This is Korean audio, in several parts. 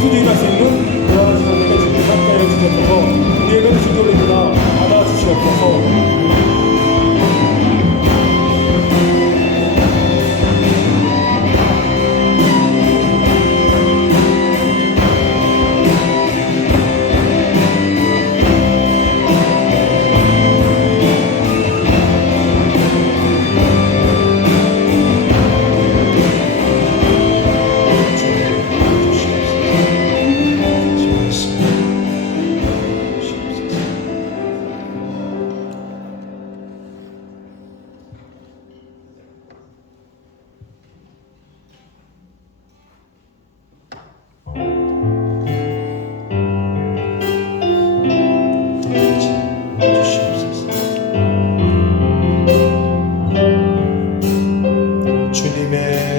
수주일할 수 있는 여러 가지 관계가 주님 함께 해주셔서 우리 예배를 주도로구나 받아주시옵소서.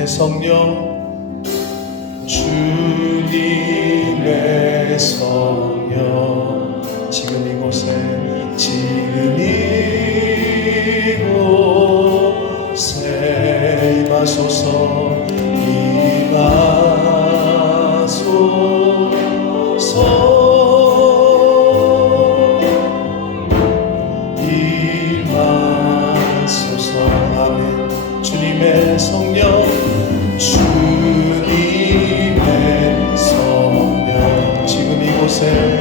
성령, 주님의 성령, 지금 이곳에 임하소서. 아멘. 주님의 성령, 주님의 성령, 지금 이곳에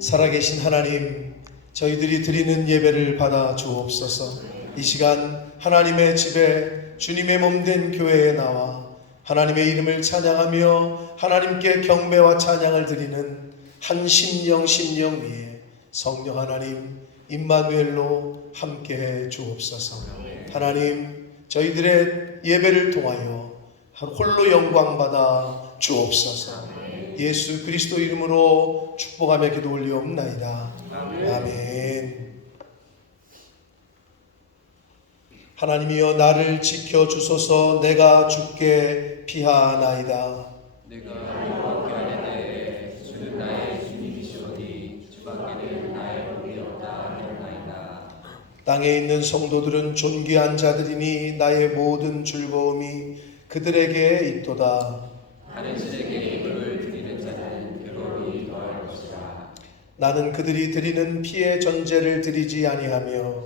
살아계신 하나님, 저희들이 드리는 예배를 받아 주옵소서. 이 시간 하나님의 집에 주님의 몸된 교회에 나와 하나님의 이름을 찬양하며 하나님께 경배와 찬양을 드리는 한 심령 위에 성령 하나님 임마누엘로 함께해 주옵소서. 하나님, 저희들의 예배를 통하여 홀로 영광 받아 주옵소서. 예수 그리스도 이름으로 축복하며 기도 올리옵나이다. 아멘. 하나님이여, 나를 지켜주소서. 내가 주께 피하나이다. 내가 여호와께 하나되 주는 나의 주님이시오니 주밖에는 나의 법이 없다 하였나이다. 땅에 있는 성도들은 존귀한 자들이니 나의 모든 즐거움이 그들에게 있도다. 하는 신에게 예물을 드리는 자는 괴로움이 더할 것이라. 나는 그들이 드리는 피의 전제를 드리지 아니하며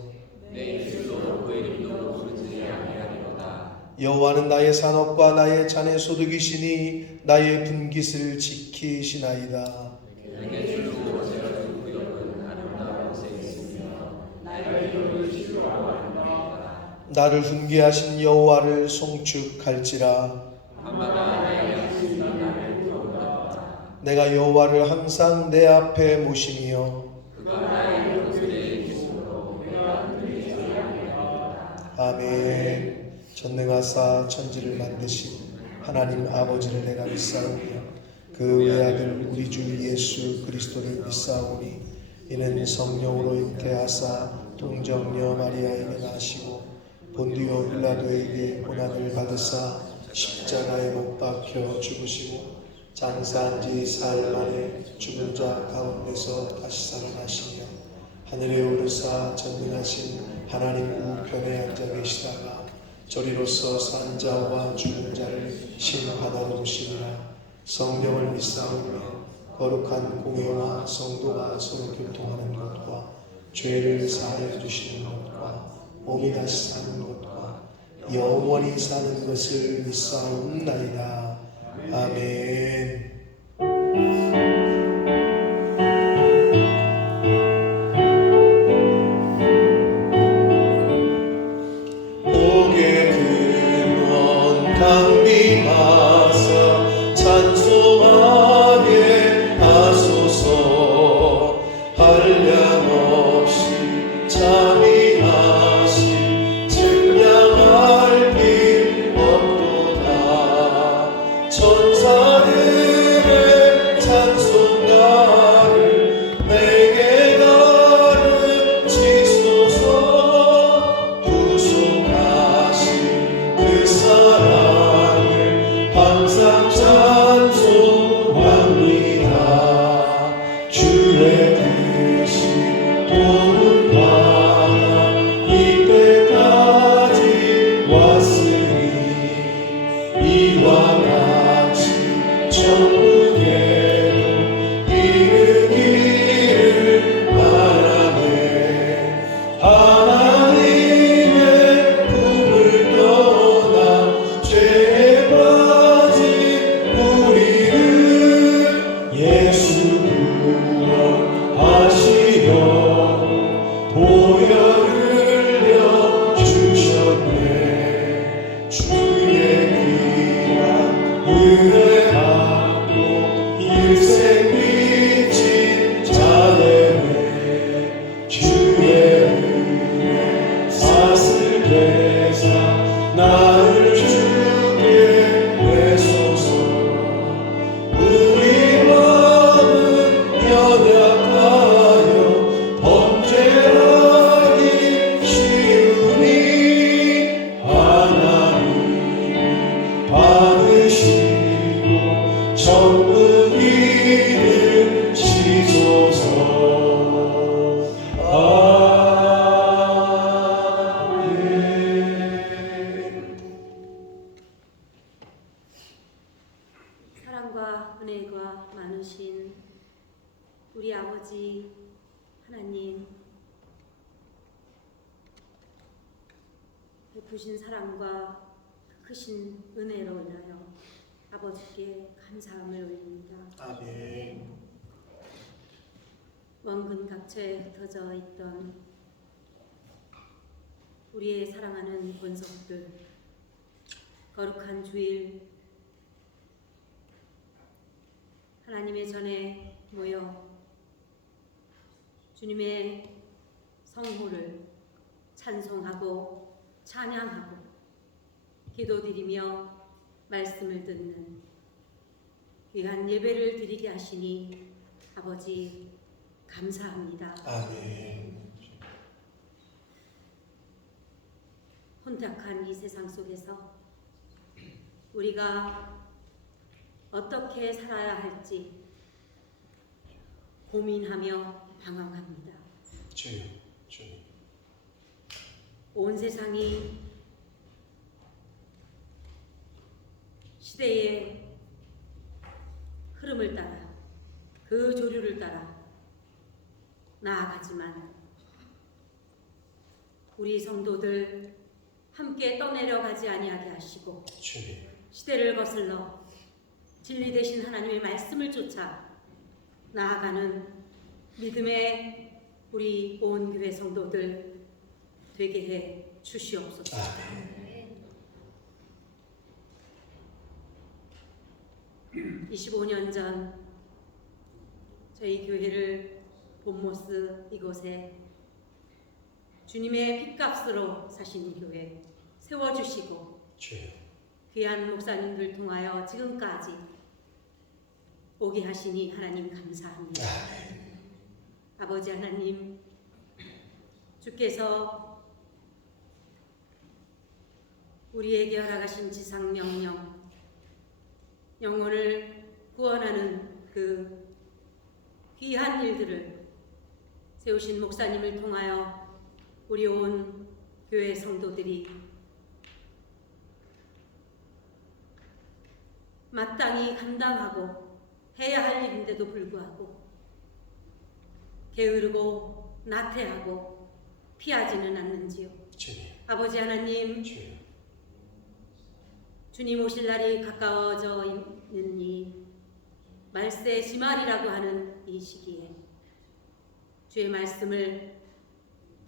내 입술로 그 이름도 부르지 아니하리로다. 여호와는 나의 산업과 나의 잔의 소득이시니 나의 분깃을 지키시나이다. 내게 줄로 세워준 구역은 아름다운 곳에 있으며 나의 이름을 주로 아름다우다. 나를 훈계하신 여호와를 송축할지라. 밤마다 나의 양식이 나를 부러운다. 내가 여호와를 항상 내 앞에 모시며 그가 나의 용수의 기쁨으로 내가 흔들리지 아니하리로다. 아멘. 전능하사 천지를 만드신 하나님 아버지를 내가 믿사오며 그 외아들 우리 주 예수 그리스도를 믿사오니 이는 성령으로 잉태하사 동정녀 마리아에게 나시고 본디오 빌라도에게 고난을 받으사 십자가에 못 박혀 죽으시고 장사한 지 사흘 만에 죽은 자 가운데서 다시 살아나시며 하늘에 오르사 전능하신 하나님 우편에 앉아 계시다가 저리로서 산 자와 죽은 자를 심판하러 오시리라. 성령을 믿사오며 거룩한 공회와 성도가 서로 교통하는 것과 죄를 사하여 주시는 것과 몸이 다시 사는 것과 영원히 사는 것을 믿사옵나이다. 아멘. 복의 근원 강림하사 찬송하게 하소서. 한량없이 자비하시 증량할 길 없도다. 천사들의 찬송가를 내게 가르치소서. 구속하신 그 사랑을 항상 찬송합니다. 주의 뜻이 도움을 받아 이때까지 왔으니 이와 같이 천국에도 이르기를 바라네. 하나님의 품을 떠나 죄에 빠진 우리를 예수 구원하시려 보혈 흘려 주셨네. 주의 귀한 은혜 받고 일생 빚진 자되네. 주의 은혜 사슬 되사 나를 주게 되소서. 우리 마음은 연약하여 범죄하기 쉬우니 하나님이 받으시고 전부 이르시소서. 아멘. 사랑과 은혜가 많으신 우리 아버지 하나님, 베푸신 사랑과 크신 은혜로 인하여 아버지께 감사함을 올립니다. 아멘. 먼 근 각처에 흩어져 있던 우리의 사랑하는 권속들, 거룩한 주일 하나님의 전에 모여 주님의 성호를 찬송하고 찬양하고 기도드리며 말씀을 듣는 귀한 예배를 드리게 하시니 아버지 감사합니다. 아멘. 혼탁한 이 세상 속에서 우리가 어떻게 살아야 할지 고민하며 방황합니다. 주여, 주님. 온 세상이 시대의 흐름을 따라 그 조류를 따라 나아가지만 우리 성도들 함께 떠내려가지 아니하게 하시고 주님. 시대를 거슬러 진리 되신 하나님의 말씀을 쫓아 나아가는 믿음의 우리 온 교회 성도들 되게 해 주시옵소서. 아멘. 25년 전 저희 교회를 본모스 이곳에 주님의 핏값으로 사신 교회 세워주시고 주여. 귀한 목사님들 통하여 지금까지 오게 하시니 하나님 감사합니다. 아멘. 아버지 하나님, 주께서 우리에게 허락하신 지상명령, 영혼을 구원하는 그 귀한 일들을 세우신 목사님을 통하여 우리 온 교회 성도들이 마땅히 감당하고 해야 할 일인데도 불구하고 게으르고 나태하고 피하지는 않는지요. 주님, 아버지 하나님, 주여, 주님 오실 날이 가까워져 있는 이 말세 지말이라고 하는 이 시기에 주의 말씀을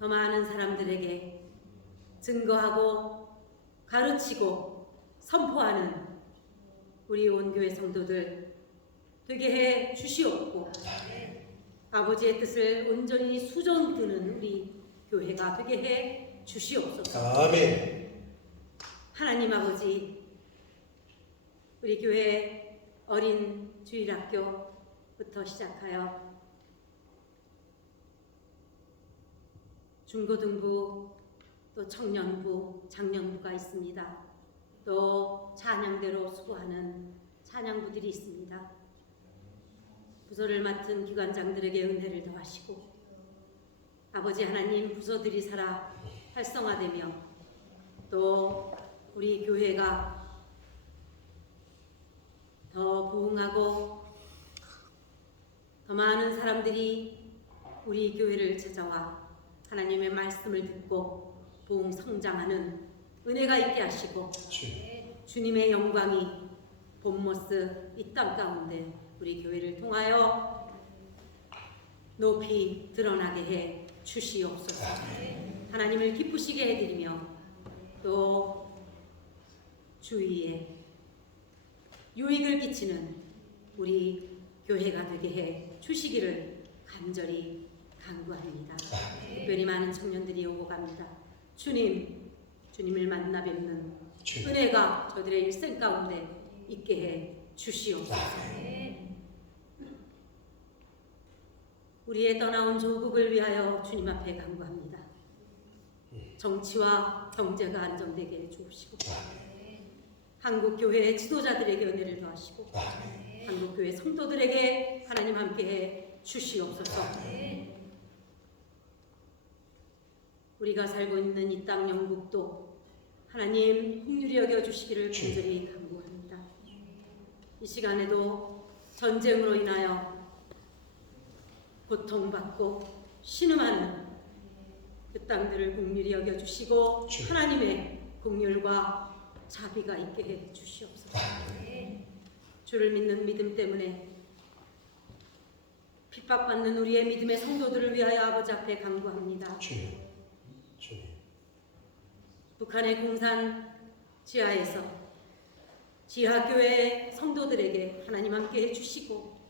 더 많은 사람들에게 증거하고 가르치고 선포하는 우리 온교회 성도들 되게 해 주시옵고 아버지의 뜻을 온전히 수종드는 우리 교회가 되게 해 주시옵소서. 아멘. 하나님 아버지, 우리 교회 어린 주일학교부터 시작하여 중고등부, 또 청년부, 장년부가 있습니다. 또 찬양대로 수고하는 찬양부들이 있습니다. 부서를 맡은 기관장들에게 은혜를 더하시고 아버지 하나님, 부서들이 살아 활성화되며 또 우리 교회가 더 부흥하고 더 많은 사람들이 우리 교회를 찾아와 하나님의 말씀을 듣고 부흥 성장하는 은혜가 있게 하시고 주님의 영광이 본모스 이 땅 가운데 우리 교회를 통하여 높이 드러나게 해 주시옵소서. 하나님을 기쁘시게 해드리며 또 주위에 유익을 끼치는 우리 교회가 되게 해 주시기를 간절히 간구합니다. 특별히 많은 청년들이 오고 갑니다. 주님을 만나 뵙는 은혜가 저들의 일생 가운데 있게 해 주시옵소서. 우리의 떠나온 조국을 위하여 주님 앞에 간구합니다. 정치와 경제가 안정되게 해 주옵시고 한국교회의 지도자들에게 은혜를 더하시고 한국교회 성도들에게 하나님 함께해 주시옵소서. 우리가 살고 있는 이 땅 영국도 하나님 긍휼히 여겨주시기를 간절히 간구합니다. 이 시간에도 전쟁으로 인하여 고통받고 신음하는 그 땅들을 긍휼히 여겨주시고 하나님의 긍휼과 자비가 있게 해 주시옵소서. 주를 믿는 믿음 때문에 핍박받는 우리의 믿음의 성도들을 위하여 아버지 앞에 간구합니다. 북한의 공산 지하에서 지하교회 성도들에게 하나님 함께 해주시고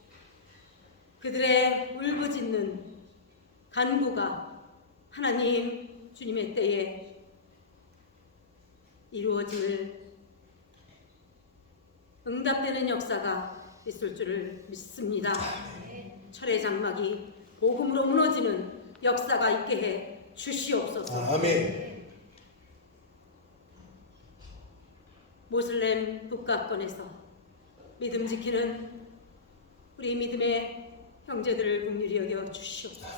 그들의 울부짖는 간구가 하나님 주님의 때에 이루어짐을 응답되는 역사가 있을 줄을 믿습니다. 철의 장막이 복음으로 무너지는 역사가 있게 해 주시옵소서. 아멘. 모슬렘 북가권에서 믿음 지키는 우리 믿음의 형제들을 긍휼히 여겨 주시옵소서.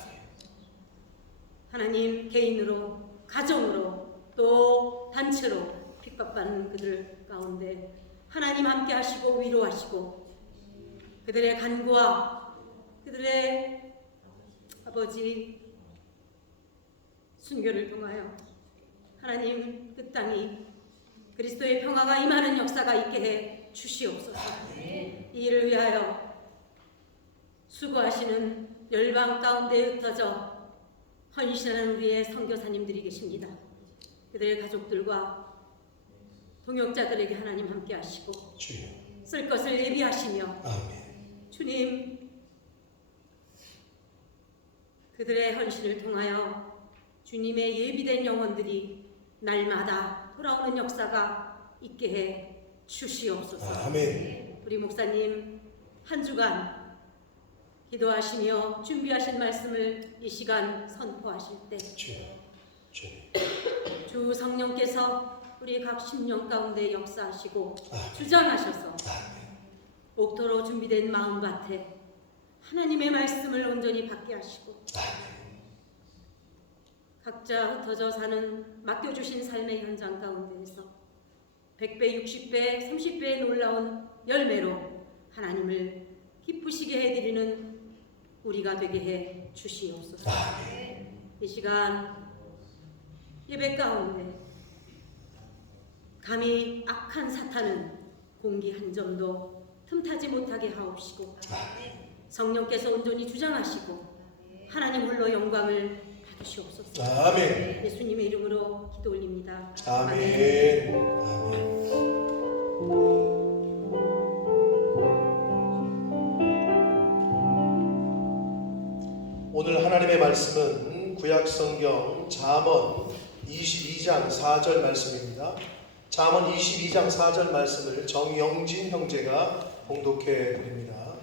하나님, 개인으로, 가정으로, 또 단체로 핍박받는 그들 가운데 하나님 함께 하시고 위로하시고 그들의 간구와 그들의 아버지 순교를 통하여 하나님 그 땅이 그리스도의 평화가 임하는 역사가 있게 해 주시옵소서. 이 일을 위하여 수고하시는 열방 가운데 흩어져 헌신하는 우리의 선교사님들이 계십니다. 그들의 가족들과 동역자들에게 하나님 함께 하시고 쓸 것을 예비하시며 주님 그들의 헌신을 통하여 주님의 예비된 영혼들이 날마다 돌아오는 역사가 있게 해 주시옵소서. 아멘. 우리 목사님 한 주간 기도하시며 준비하신 말씀을 이 시간 선포하실 때 주 성령께서 우리 각 심령 가운데 역사하시고 주장하셔서 옥토로 준비된 마음밭에 하나님의 말씀을 온전히 받게 하시고 각자 흩어져 사는 맡겨주신 삶의 현장 가운데에서 100배, 60배, 30배의 놀라운 열매로 하나님을 기쁘시게 해드리는 우리가 되게 해 주시옵소서. 이 시간 예배 가운데 감히 악한 사탄은 공기 한 점도 틈타지 못하게 하옵시고 성령께서 온전히 주장하시고 하나님 홀로 영광을 받으시옵소서. 아멘. 예수님의 이름으로 기도 올립니다. 아멘. 아멘. 오늘 하나님의 말씀은 구약성경 잠언 22장 4절 말씀입니다. 잠언 22장 4절 말씀을 정영진 형제가 봉독해 드립니다.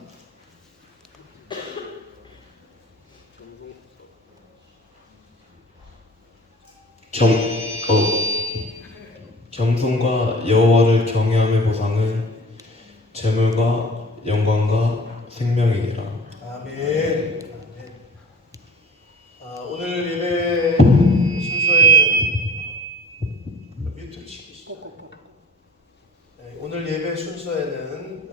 겸손과 여호와를 경외함의 보상은 재물과 영광과 생명이니라. 아멘. 아멘. 오늘 예배 순서에는 뮤트 시키시죠. 네, 오늘 예배 순서에는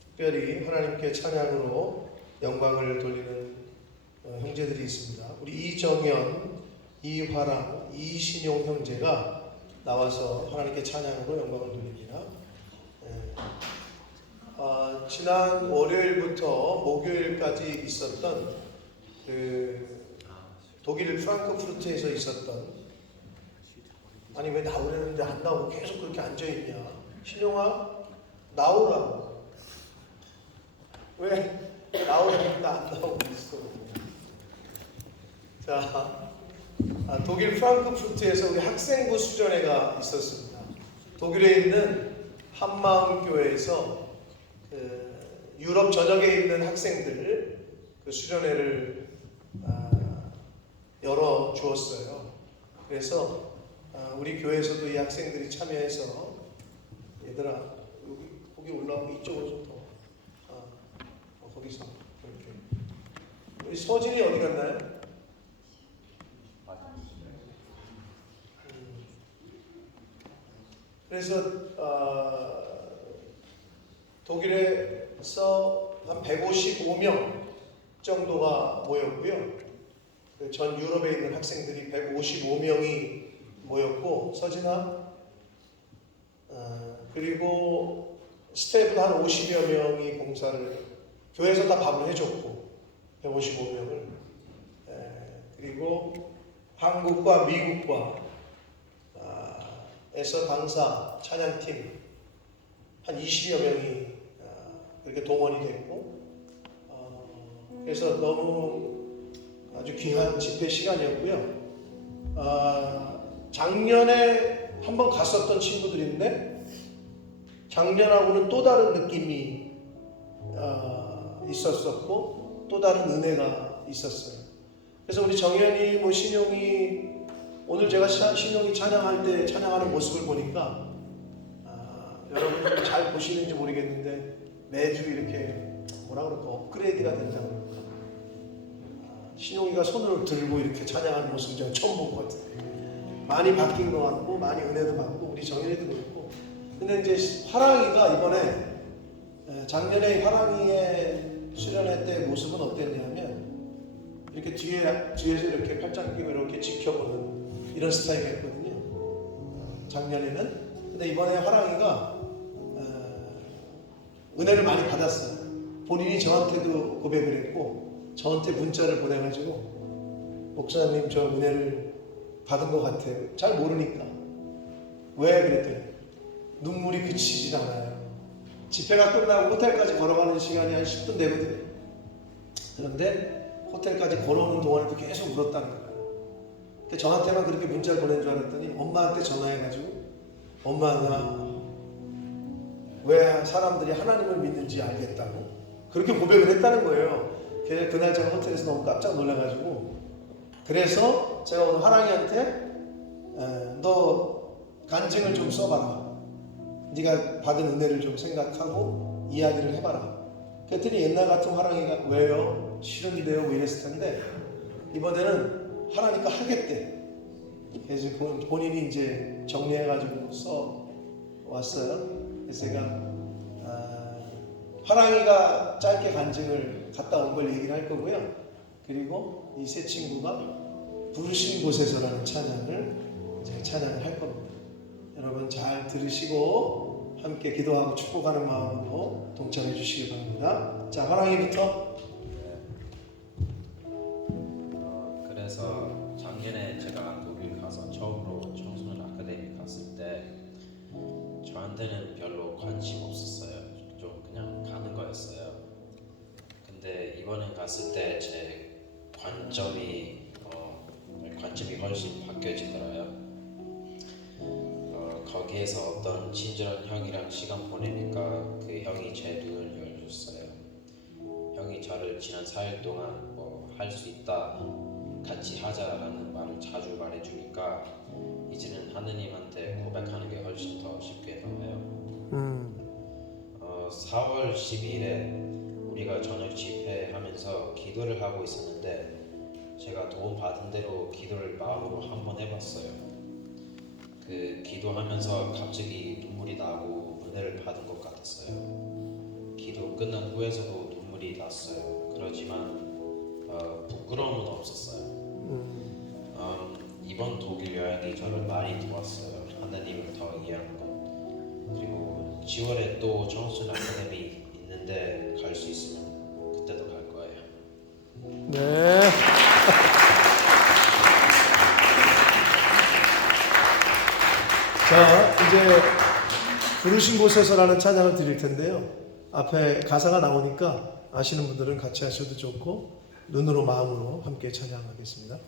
특별히 하나님께 찬양으로 영광을 돌리는 형제들이 있습니다. 우리 이정현, 이화랑, 이신용 형제가 나와서 하나님께 찬양으로 영광을 돌립니다. 지난 월요일부터 목요일까지 있었던 독일 프랑크푸르트에서 있었던, 아니 왜 나오려는데 안 나오고 계속 그렇게 앉아있냐, 신용아 나오라고, 왜 나오려는데 안 나오고 있어. 자, 독일 프랑크푸르트에서 우리 학생부 수련회가 있었습니다. 독일에 있는 한마음교회에서 유럽 전역에 있는 학생들 그 수련회를 열어 주었어요. 그래서 우리 교회에서도 이 학생들이 참여해서, 얘들아 거기 올라오고 이쪽으로 좀 더, 거기서 이렇게. 우리 서진이 어디 갔나요? 그래서 독일에서 한 155명 정도가 모였고요. 전 유럽에 있는 학생들이 155명이 모였고, 서진아, 그리고 스태프도 한 50여 명이 봉사를, 교회에서 다 밥을 해줬고 155명을, 그리고 한국과 미국과 에서 강사, 찬양팀 한 20여 명이 그렇게 동원이 됐고, 그래서 너무 아주 귀한 집회 시간이었고요. 작년에 한번 갔었던 친구들인데 작년하고는 또 다른 느낌이 있었었고 또 다른 은혜가 있었어요. 그래서 우리 정현이, 뭐 신용이, 오늘 제가 신용이 찬양할 때 찬양하는 모습을 보니까 여러분 잘 보시는지 모르겠는데 매주 이렇게 뭐라 그럴까, 업그레이드가 된다고 그럴까, 신용이가 손을 들고 이렇게 찬양하는 모습을 제가 처음 본 것 같아요. 많이 바뀐 것 같고 많이 은혜도 받고 우리 정현이도 그렇고. 근데 이제 화랑이가 이번에, 작년에 화랑이의 수련회 때 모습은 어땠냐면 이렇게 뒤에서 이렇게 팔짱 끼고 이렇게 지켜보는 이런 스타일이었거든요, 작년에는. 근데 이번에 화랑이가 은혜를 많이 받았어요. 본인이 저한테도 고백을 했고 저한테 문자를 보내가지고, 목사님 저 은혜를 받은 것 같아요. 잘 모르니까. 왜 그랬더니 눈물이 그치질 않아요. 집회가 끝나고 호텔까지 걸어가는 시간이 한 10분 되거든요. 그런데 호텔까지 걸어오는 동안에도 계속 울었다는 거예요. 근데 저한테만 그렇게 문자를 보낸 줄 알았더니 엄마한테 전화해가지고, 엄마 나 왜 사람들이 하나님을 믿는지 알겠다고 그렇게 고백을 했다는 거예요. 그날 제가 호텔에서 너무 깜짝 놀라가지고, 그래서 제가 오늘 화랑이한테 너 간증을 좀 써봐라, 네가 받은 은혜를 좀 생각하고 이야기를 해봐라. 그랬더니 옛날 같은 화랑이가 왜요? 싫은데요? 뭐 이랬을 텐데 이번에는 하라니까 하겠대. 그래서 본인이 이제 정리해가지고 써 왔어요. 그래서 제가 화랑이가 짧게 간증을 갔다 온 걸 얘기를 할 거고요. 그리고 이 세 친구가 부르신 곳에서라는 찬양을 이제 찬양을 할 겁니다. 여러분 잘 들으시고 함께 기도하고 축복하는 마음으로 동참해 주시기 바랍니다. 자, 화랑이부터. 그래서 작년에 제가 독일 가서 처음으로 청소년 아카데미 갔을 때 저한테는 별로 관심 없었어요. 좀 그냥 가는 거였어요. 근데 이번에 갔을 때 제 관점이 훨씬 바뀌어지더라고요. 거기에서 어떤 친절한 형이랑 시간 보내니까 그 형이 제 눈을 열어줬어요. 형이 저를 지난 4일 동안 뭐 할 수 있다, 같이 하자라는 말을 자주 말해주니까 이제는 하느님한테 고백하는 게 훨씬 더 쉽게 나와요. 4월 12일에 우리가 저녁 집회하면서 기도를 하고 있었는데 제가 도움 받은 대로 기도를 마음으로 한번 해봤어요. 그 기도하면서 갑자기 눈물이 나고 은혜를 받은 것 같았어요. 기도 끝난 후에서도 눈물이 났어요. 그렇지만 부끄러움은 없었어요. 이번 독일 여행이 저를 많이 도왔어요. 하나님을 더 이해하는 것. 그리고 10월에 또 청소년 아카데미 있는데 갈 수 있으면 그때도 갈 거예요. 네. 자, 이제 부르신 곳에서라는 찬양을 드릴 텐데요. 앞에 가사가 나오니까 아시는 분들은 같이 하셔도 좋고 눈으로 마음으로 함께 찬양하겠습니다.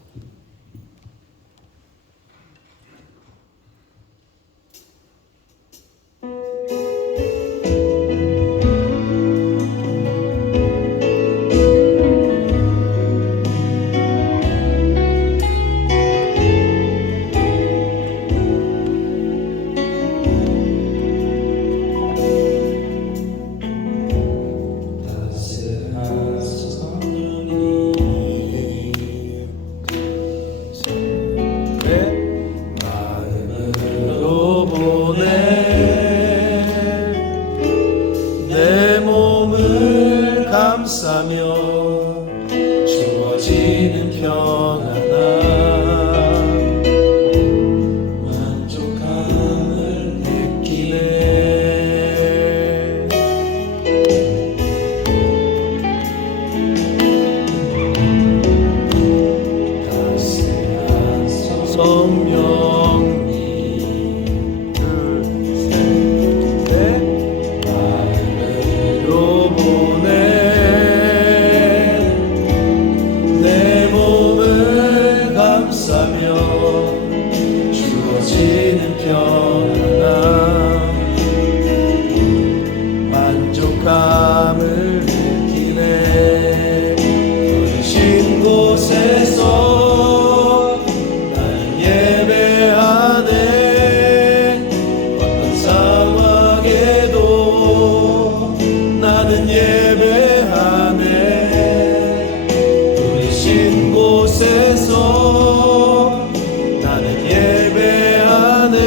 내 몸을 감싸며 주어지는 평안함, 만족감을 느끼네. 따스한 성령님 주어지는 평안함, 만족감을 느끼네. 부르신 곳에서 나는 예배하네. 어떤 상황에도 나는 예배하네. 부르신 곳에서 나는 예배하네.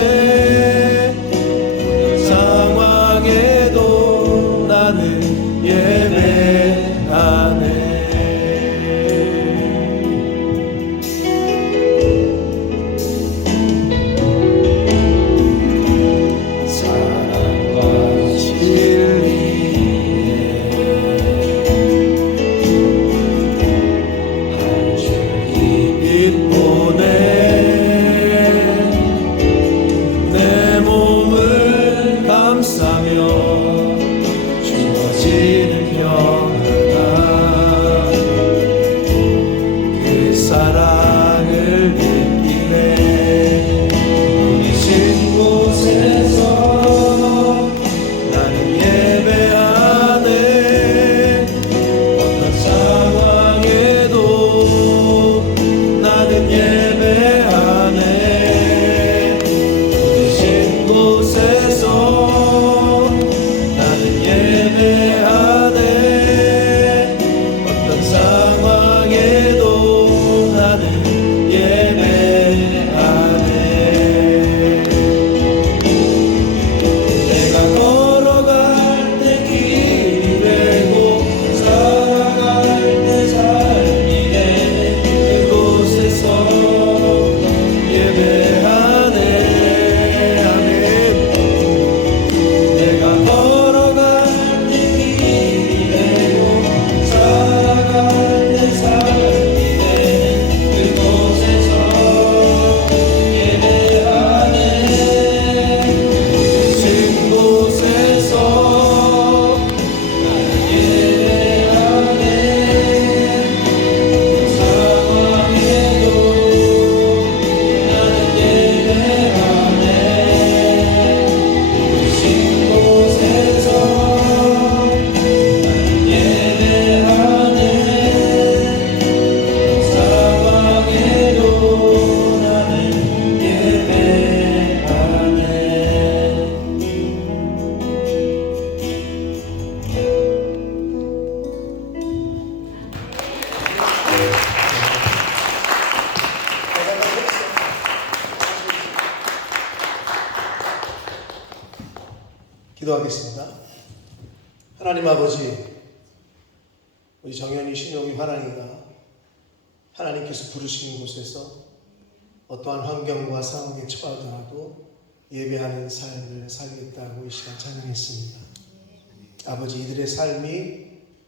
기도하겠습니다. 하나님 아버지, 우리 정연이, 신용이, 화랑이가 하나님께서 부르시는 곳에서 어떠한 환경과 상황에 처하더라도 예배하는 삶을 살겠다고 이 시간 찬양했습니다. 아버지, 이들의 삶이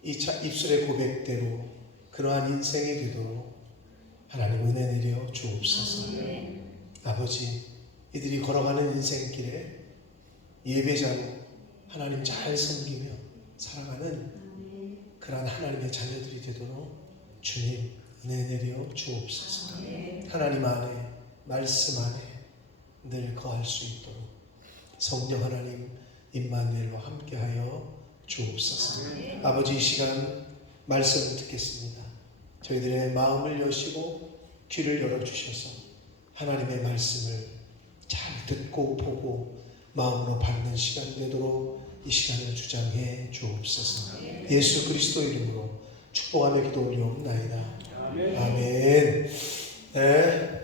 이 입술의 고백대로 그러한 인생이 되도록 하나님 은혜 내려 주옵소서. 아버지, 이들이 걸어가는 인생길에 예배자로 하나님 잘 섬기며 살아가는 그러한 하나님의 자녀들이 되도록 주님 은혜 내려 주옵소서. 하나님 안에, 말씀 안에 늘 거할 수 있도록 성령 하나님 임마누엘로 함께하여 주옵소서. 아버지, 이 시간 말씀을 듣겠습니다. 저희들의 마음을 여시고 귀를 열어주셔서 하나님의 말씀을 잘 듣고 보고 마음으로 받는 시간이 되도록 이 시간을 주장해 주옵소서. 예수 그리스도 이름으로 축복하며 기도 올리옵나이다. 아멘. 네.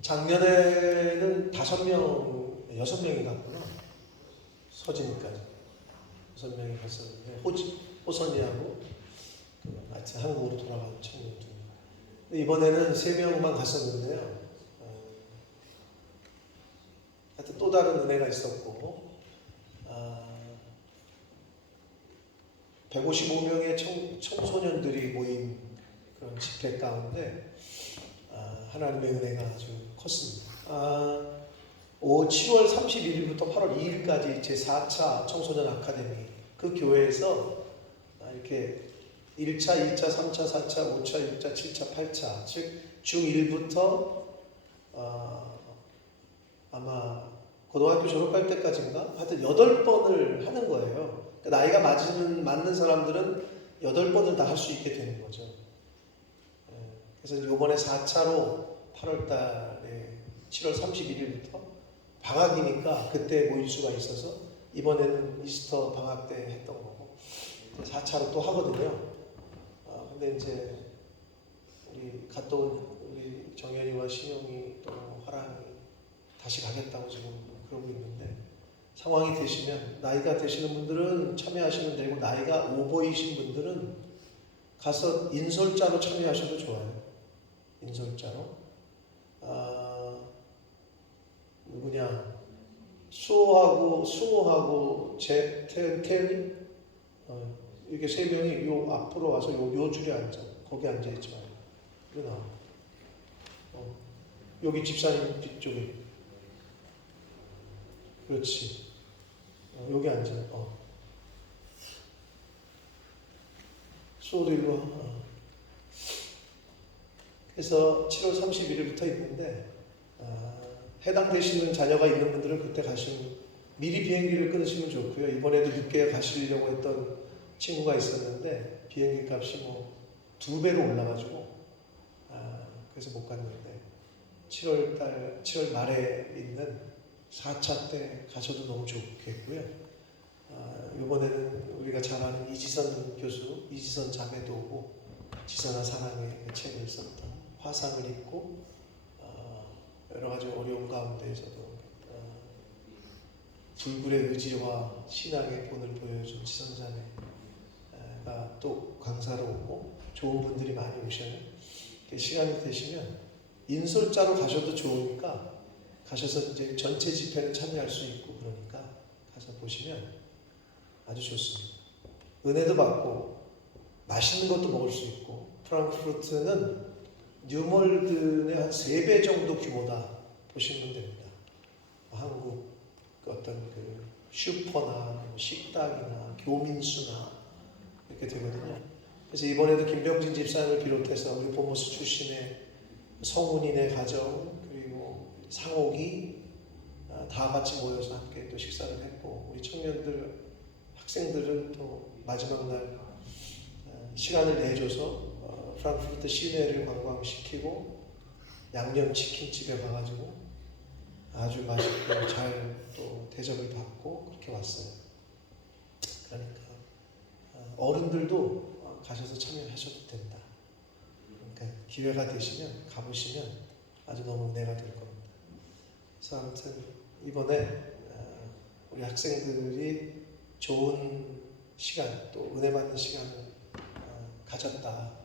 작년에는 5명, 6명이 갔구나. 서진이까지 6명이 갔었는데 호선이하고 하여튼 한국으로 돌아간 청년들. 이번에는 3명만 갔었는데요. 하여튼 또 다른 은혜가 있었고 155명의 청소년들이 모인 그런 집회 가운데 하나님의 은혜가 아주 컸습니다. 7월 31일부터 8월 2일까지 제4차 청소년 아카데미 그 교회에서 이렇게 1차, 2차, 3차, 4차, 5차, 6차, 7차, 8차 즉 중1부터 아마 고등학교 졸업할 때까지인가 하여튼 8번을 하는 거예요. 그러니까 나이가 맞는 사람들은 8번을 다 할 수 있게 되는 거죠. 그래서 이번에 4차로 8월 달에 7월 31일부터 방학이니까 그때 모일 수가 있어서 이번에는 이스터 방학 때 했던 거고 4차로 또 하거든요. 근데 이제 우리 갔다 온 우리 정연이와 신영이 또 화랑이 다시 가겠다고 지금 그러고 있는데 상황이 되시면 나이가 되시는 분들은 참여하시면 되고 나이가 오버이신 분들은 가서 인솔자로 참여하셔도 좋아요. 인솔자로. 누구냐? 수호하고 태연이 이렇게 3명이 요 앞으로 와서 요 줄에 앉아. 거기 앉아 있지 말고. 이리 나와. 여기 집사님 뒤쪽에. 그렇지. 여기 앉아. 수호도 일로 와. 그래서 7월 31일부터 있는데 해당되시는 자녀가 있는 분들은 그때 가시면 미리 비행기를 끊으시면 좋고요. 이번에도 늦게 가시려고 했던 친구가 있었는데 비행기 값이 2배로 올라가지고 그래서 못 갔는데 7월 말에 있는 4차 때 가셔도 너무 좋겠고요. 이번에는 우리가 잘 아는 이지선 교수, 이지선 자매도 오고 지선아 사랑의 그 책을 썼던 화상을 입고 여러 가지 어려운 가운데에서도 불굴의 의지와 신앙의 본을 보여준 지선자매가 또 강사로 오고 좋은 분들이 많이 오셔요. 시간이 되시면 인솔자로 가셔도 좋으니까 가셔서 이제 전체 집회를 참여할 수 있고 그러니까 가서 보시면 아주 좋습니다. 은혜도 받고 맛있는 것도 먹을 수 있고 프랑크푸르트는 뉴몰든의 한 3배 정도 규모다 보시면 됩니다. 한국 어떤 그 슈퍼나 식당이나 교민수나 이렇게 되거든요. 그래서 이번에도 김병진 집사님을 비롯해서 우리 보모스 출신의 성훈이네 가정 그리고 상옥이 다 같이 모여서 함께 또 식사를 했고 우리 청년들 학생들은 또 마지막 날 시간을 내줘서 프랑크푸르트 시내를 관광시키고 양념치킨집에 가가지고 아주 맛있게 잘 또 대접을 받고 그렇게 왔어요. 그러니까 어른들도 가셔서 참여하셔도 된다. 그러니까 기회가 되시면 가보시면 아주 너무 은혜가 될 겁니다. 그래서 아무튼 이번에 우리 학생들이 좋은 시간 또 은혜 받는 시간을 가졌다.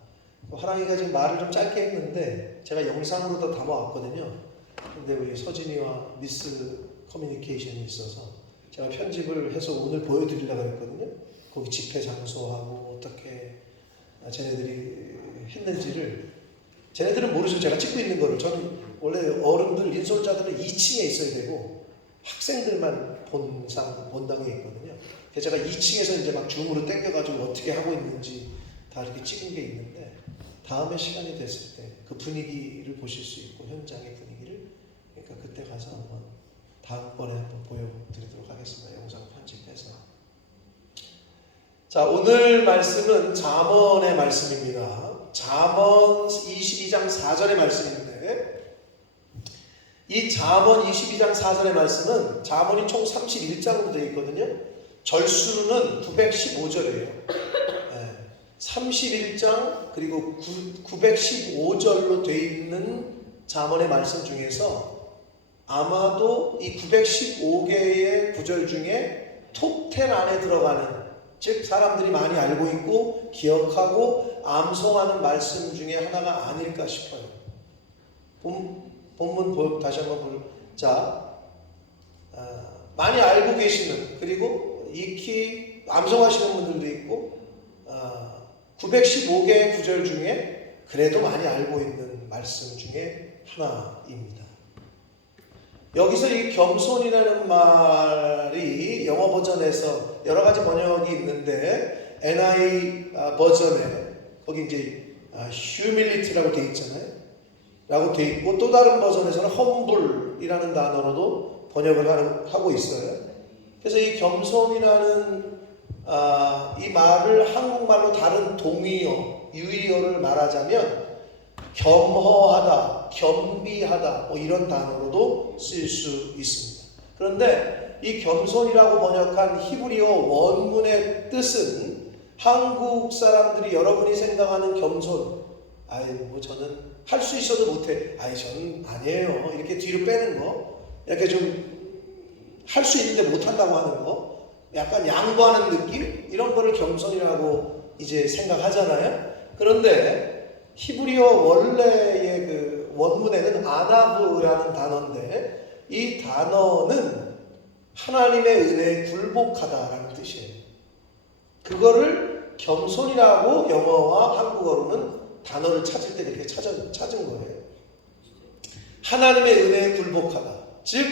화랑이가 지금 말을 좀 짧게 했는데 제가 영상으로도 담아왔거든요. 근데 우리 서진이와 미스 커뮤니케이션이 있어서 제가 편집을 해서 오늘 보여드리려고 했거든요. 거기 집회 장소하고 어떻게 쟤네들이 했는지를 쟤네들은 모르죠. 제가 찍고 있는 거를. 저는 원래 어른들 인솔자들은 2층에 있어야 되고 학생들만 본당에 있거든요. 그래서 제가 2층에서 이제 막 줌으로 당겨가지고 어떻게 하고 있는지 다 이렇게 찍은 게 있는데 다음에 시간이 됐을 때 그 분위기를 보실 수 있고 현장의 분위기를 그러니까 그때 가서 한번 다음번에 한번 보여드리도록 하겠습니다. 영상 편집해서. 자, 오늘 말씀은 잠언의 말씀입니다. 잠언 22장 4절의 말씀인데 이 잠언 22장 4절의 말씀은 잠언이 총 31장으로 되어 있거든요. 절수는 915절이에요. 31장 그리고 915절로 되어 있는 잠언의 말씀 중에서 아마도 이 915개의 구절 중에 톱10 안에 들어가는, 즉 사람들이 많이 알고 있고 기억하고 암송하는 말씀 중에 하나가 아닐까 싶어요. 본문 다시 한번 보자. 많이 알고 계시는, 그리고 익히 암송하시는 분들도 있고 915개의 구절 중에 그래도 많이 알고 있는 말씀 중에 하나입니다. 여기서 이 겸손이라는 말이 영어 버전에서 여러 가지 번역이 있는데 NI 버전에 거기 이제 humility라고 되어 있잖아요. 라고 되어 있고 또 다른 버전에서는 humble이라는 단어로도 번역을 하고 있어요. 그래서 이 겸손이라는 이 말을 한국말로 다른 동의어, 유의어를 말하자면 겸허하다, 겸비하다 뭐 이런 단어로도 쓸 수 있습니다. 그런데 이 겸손이라고 번역한 히브리어 원문의 뜻은 한국 사람들이 여러분이 생각하는 겸손, 뭐 저는 할 수 있어도 못해, 저는 아니에요, 이렇게 뒤로 빼는 거, 이렇게 좀 할 수 있는데 못한다고 하는 거, 약간 양보하는 느낌? 이런 거를 겸손이라고 이제 생각하잖아요. 그런데 히브리어 원래의 그 원문에는 아나브라는 단어인데 이 단어는 하나님의 은혜에 굴복하다라는 뜻이에요. 그거를 겸손이라고 영어와 한국어로는 단어를 찾을 때 그렇게 찾은 거예요. 하나님의 은혜에 굴복하다. 즉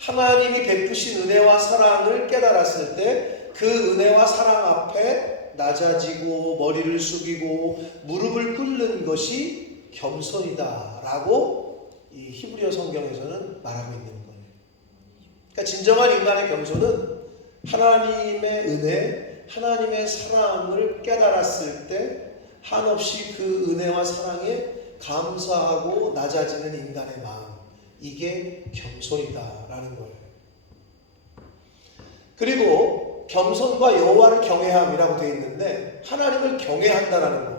하나님이 베푸신 은혜와 사랑을 깨달았을 때 그 은혜와 사랑 앞에 낮아지고 머리를 숙이고 무릎을 꿇는 것이 겸손이다라고 이 히브리어 성경에서는 말하고 있는 거예요. 그러니까 진정한 인간의 겸손은 하나님의 은혜, 하나님의 사랑을 깨달았을 때 한없이 그 은혜와 사랑에 감사하고 낮아지는 인간의 마음, 이게 겸손이다라는 거예요. 그리고 겸손과 여호와를 경외함이라고 되어 있는데 하나님을 경외한다라는 거.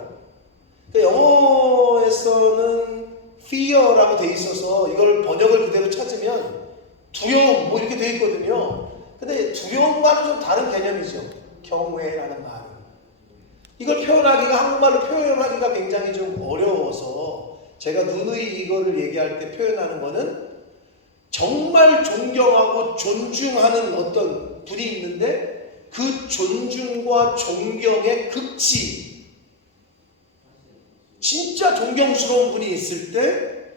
그러니까 영어에서는 fear라고 되어 있어서 이걸 번역을 그대로 찾으면 두려움 뭐 이렇게 되어 있거든요. 근데 두려움과는 좀 다른 개념이죠. 경외라는 말은. 이걸 표현하기가, 한국말로 표현하기가 굉장히 좀 어려워서 제가 누누이 이거를 얘기할 때 표현하는 거는 정말 존경하고 존중하는 어떤 분이 있는데 그 존중과 존경의 극치, 진짜 존경스러운 분이 있을 때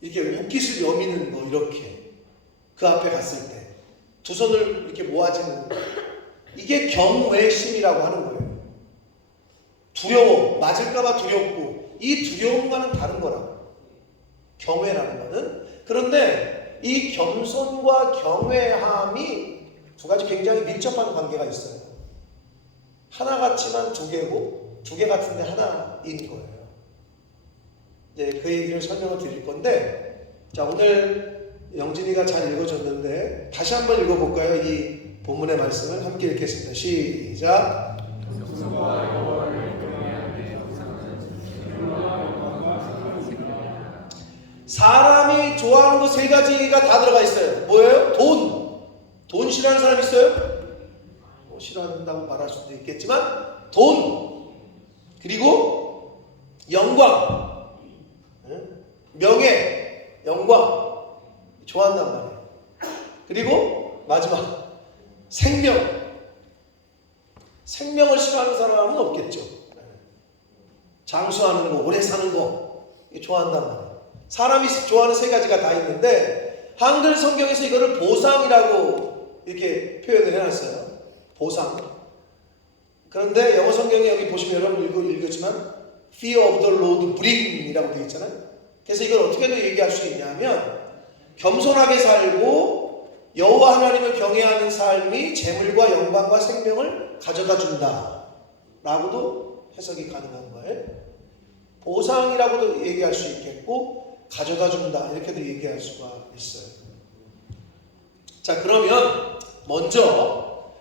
이렇게 옷깃을 여미는 거, 이렇게 그 앞에 갔을 때 두 손을 이렇게 모아지는 거, 이게 경외심이라고 하는 거예요. 두려워, 맞을까봐 두렵고, 이 두려움과는 다른 거라고, 경외라는 거는. 그런데 이 겸손과 경외함이 두 가지 굉장히 밀접한 관계가 있어요. 하나 같지만 두 개고, 두 개 같은데 하나인 거예요. 이제 그 얘기를 설명을 드릴 건데, 자, 오늘 영진이가 잘 읽어줬는데 다시 한번 읽어볼까요? 이 본문의 말씀을 함께 읽겠습니다. 시작. 사람이 좋아하는 거 세 가지가 다 들어가 있어요. 뭐예요? 돈 싫어하는 사람 있어요? 뭐 싫어한다고 말할 수도 있겠지만 돈, 그리고 영광, 명예, 영광 좋아한단 말이에요. 그리고 마지막 생명을 싫어하는 사람은 없겠죠. 장수하는 거, 오래 사는 거 좋아한단 말이에요. 사람이 좋아하는 세 가지가 다 있는데 한글 성경에서 이거를 보상이라고 이렇게 표현을 해놨어요. 보상. 그런데 영어 성경에 여기 보시면 여러분 읽었지만 Fear of the Lord bring 이라고 되어 있잖아요. 그래서 이걸 어떻게 얘기할 수 있냐면 겸손하게 살고 여호와 하나님을 경외하는 삶이 재물과 영광과 생명을 가져다 준다 라고도 해석이 가능한 거예요. 보상이라고도 얘기할 수 있겠고 가져다 준다 이렇게도 얘기할 수가 있어요. 자, 그러면 먼저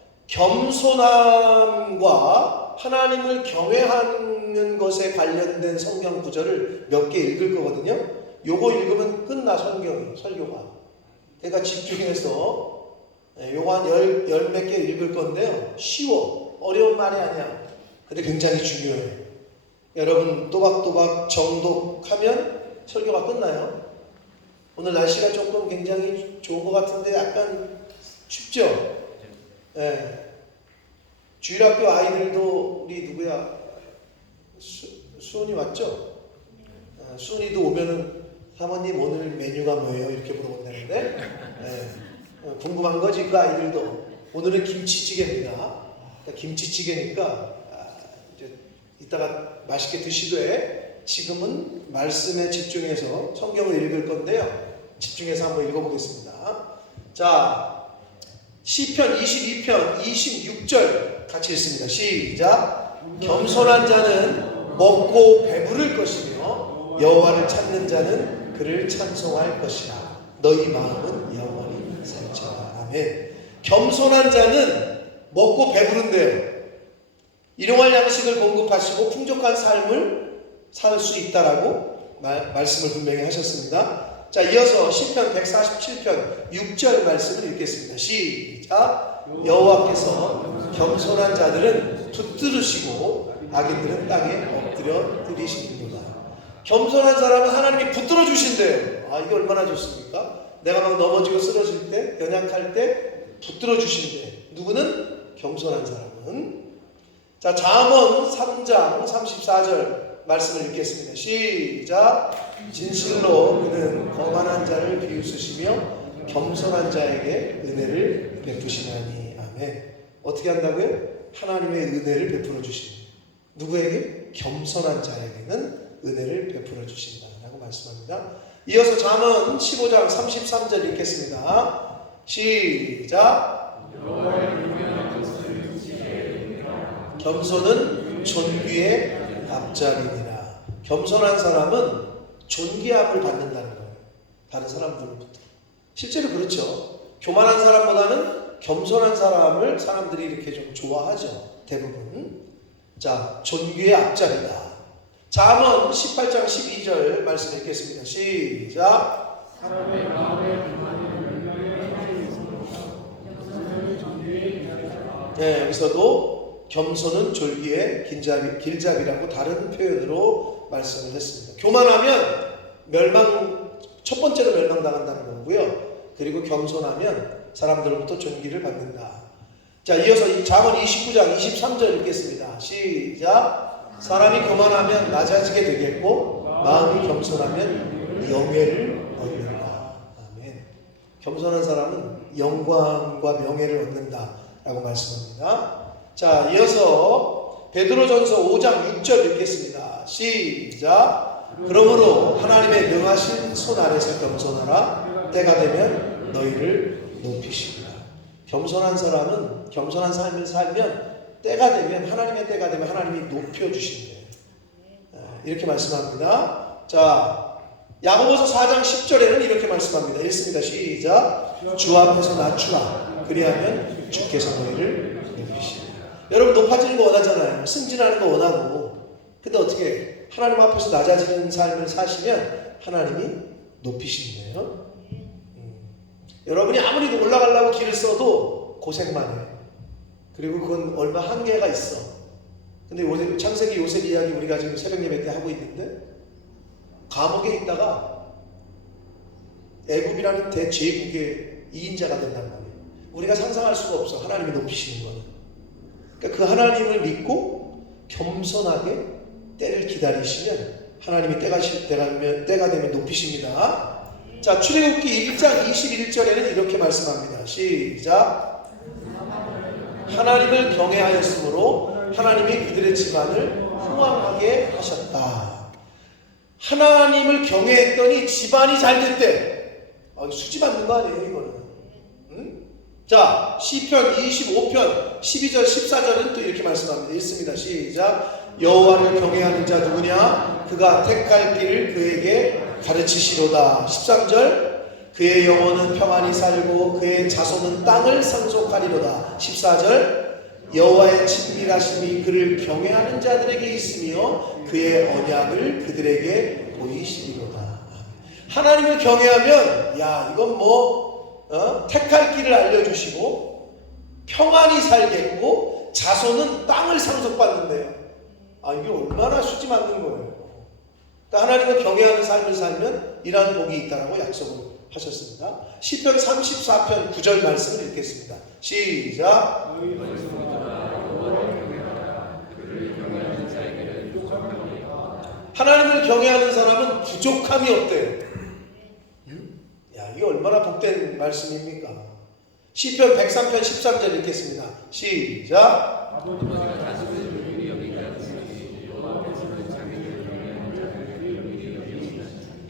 겸손함과 하나님을 경외하는 것에 관련된 성경 구절을 몇 개 읽을 거거든요. 요거 읽으면 끝나 설교가. 그러니까 집중해서 요거 한 열 몇 개 읽을 건데요. 쉬워. 어려운 말이 아니야. 근데 굉장히 중요해요. 여러분 또박또박 정독하면 설교가 끝나요. 오늘 날씨가 조금 굉장히 좋은 것 같은데 약간 춥죠? 네. 주일학교 아이들도 우리 누구야? 수은이 왔죠? 수은이도 오면은 사모님 오늘 메뉴가 뭐예요? 이렇게 물어본다는데 네. 궁금한 거지 그 아이들도. 오늘은 김치찌개입니다. 그러니까 김치찌개니까 이제 이따가 맛있게 드시되 지금은 말씀에 집중해서 성경을 읽을 건데요. 집중해서 한번 읽어보겠습니다. 자, 시편 22편 26절 같이 읽습니다. 시작. 겸손한 자는 먹고 배부를 것이며 여호와를 찾는 자는 그를 찬송할 것이라. 너희 마음은 영원히 살처라. 아멘. 겸손한 자는 먹고 배부른데요. 일용할 양식을 공급하시고 풍족한 삶을 살 수 있다라고 말씀을 분명히 하셨습니다. 자, 이어서 시편 147편 6절 말씀을 읽겠습니다. 시작. 여호와께서 겸손한 자들은 붙들으시고 악인들은 땅에 엎드려 드리시는도다. 겸손한 사람은 하나님이 붙들어 주신대요. 아, 이게 얼마나 좋습니까? 내가 막 넘어지고 쓰러질 때, 연약할 때 붙들어 주신대. 누구는? 겸손한 사람은. 자, 잠언 3장 34절 말씀을 읽겠습니다. 시작. 진실로 그는 거만한 자를 비웃으시며 겸손한 자에게 은혜를 베푸시나니. 아멘. 어떻게 한다고요? 하나님의 은혜를 베풀어 주십니다. 누구에게? 겸손한 자에게는 은혜를 베풀어 주신다라고 말씀합니다. 이어서 잠언 15장 33절 읽겠습니다. 시작. 겸손은 존귀의 앞자리니라. 겸손한 사람은 존귀함을 받는다는 거예요. 다른 사람들로부터. 실제로 그렇죠. 교만한 사람보다는 겸손한 사람을 사람들이 이렇게 좀 좋아하죠. 대부분. 자, 존귀의 앞자리다. 잠언 18장 12절 말씀 읽겠습니다. 시작. 사람의 마음에 네, 여기서도 겸손은 졸기의 길잡이라고 다른 표현으로 말씀을 했습니다. 교만하면 첫 번째로 멸망당한다는 거고요. 그리고 겸손하면 사람들로부터 존귀를 받는다. 자, 이어서 이 잠언 29장 23절 읽겠습니다. 시작. 사람이 교만하면 낮아지게 되겠고 마음이 겸손하면 영예를 얻는다. 아멘. 겸손한 사람은 영광과 명예를 얻는다 라고 말씀합니다. 자, 이어서 베드로전서 5장 6절 읽겠습니다. 시작. 그러므로 하나님의 능하신 손 아래서 겸손하라. 때가 되면 너희를 높이시리라. 겸손한 사람은 겸손한 삶을 살면 때가 되면, 하나님의 때가 되면 하나님이 높여주신대요. 이렇게 말씀합니다. 자, 야고보서 4장 10절에는 이렇게 말씀합니다. 읽습니다. 시작. 주 앞에서 낮추라. 그리하면 주께서 너희를 높이시리라. 여러분 높아지는 거 원하잖아요. 승진하는 거 원하고. 근데 어떻게 하나님 앞에서 낮아지는 삶을 사시면 하나님이 높이신대요. 여러분이 아무리 올라가려고 길을 써도 고생만 해. 그리고 그건 얼마 한계가 있어. 근데 창세기 요셉 이야기 우리가 지금 새벽 예배 때 하고 있는데 감옥에 있다가 애굽이라는 대제국의 2인자가 된단 말이에요. 우리가 상상할 수가 없어. 하나님이 높이시는 거는. 그러니까 그 하나님을 믿고 겸손하게 때를 기다리시면 하나님이 때가 되면 높이십니다. 자, 출애굽기 1장 21절에는 이렇게 말씀합니다. 시작. 하나님을 경외하였으므로 하나님이 그들의 집안을 흥왕하게 하셨다. 하나님을 경외했더니 집안이 잘 됐대. 수지 받는 거 아니에요 이거는. 응? 자, 시편 25편 12절 14절은 또 이렇게 말씀합니다. 읽습니다. 시작. 여호와를 경외하는 자 누구냐? 그가 택할 길을 그에게 가르치시로다. 13절. 그의 영혼은 평안히 살고 그의 자손은 땅을 상속하리로다. 14절. 여호와의 친밀하심이 그를 경외하는 자들에게 있으며 그의 언약을 그들에게 보이시리로다. 하나님을 경외하면 야 이건 택할 길을 알려주시고 평안히 살겠고 자손은 땅을 상속받는데요. 이게 얼마나 수지 맞는 거예요. 그러니까 하나님을 경외하는 삶을 살면 이러한 복이 있다라고 약속을 하셨습니다. 시편 34편 9절 말씀을 읽겠습니다. 시작. 하나님을 경외하는 사람은 부족함이 없대요. 야, 이게 얼마나 복된 말씀입니까? 시편 103편 13절 읽겠습니다. 시작.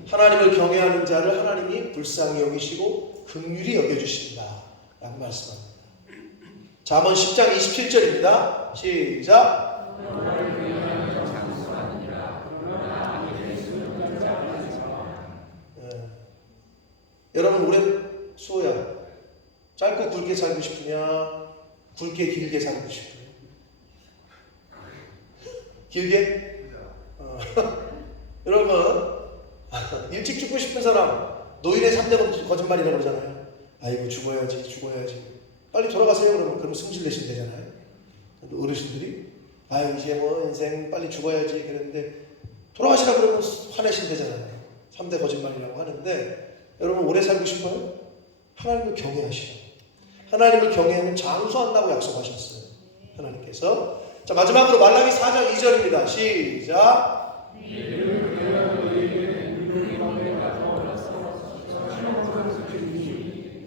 하나님을 경외하는 자를 하나님이 불쌍히 여기시고 긍휼히 여겨주신다 라고 말씀합니다. 잠언 10장 27절입니다. 시작. 여러분 올해 수호야 짧고 굵게 살고 싶으냐 굵게 길게 살고 싶으냐? 길게? 여러분 일찍 죽고 싶은 사람 노인의 3대 거짓말이라고 그러잖아요. 아이고 죽어야지 빨리 돌아가세요 그러면 승질 내시면 되잖아요. 어르신들이 이제 인생 빨리 죽어야지 그랬는데 돌아가시라 그러면 화내시면 되잖아요. 3대 거짓말이라고 하는데 여러분 오래 살고 싶어요? 하나님을 경외하시오. 하나님을 경외하면 장수한다고 약속하셨어요. 하나님께서. 자, 마지막으로 말라기 4장 2절입니다. 시작.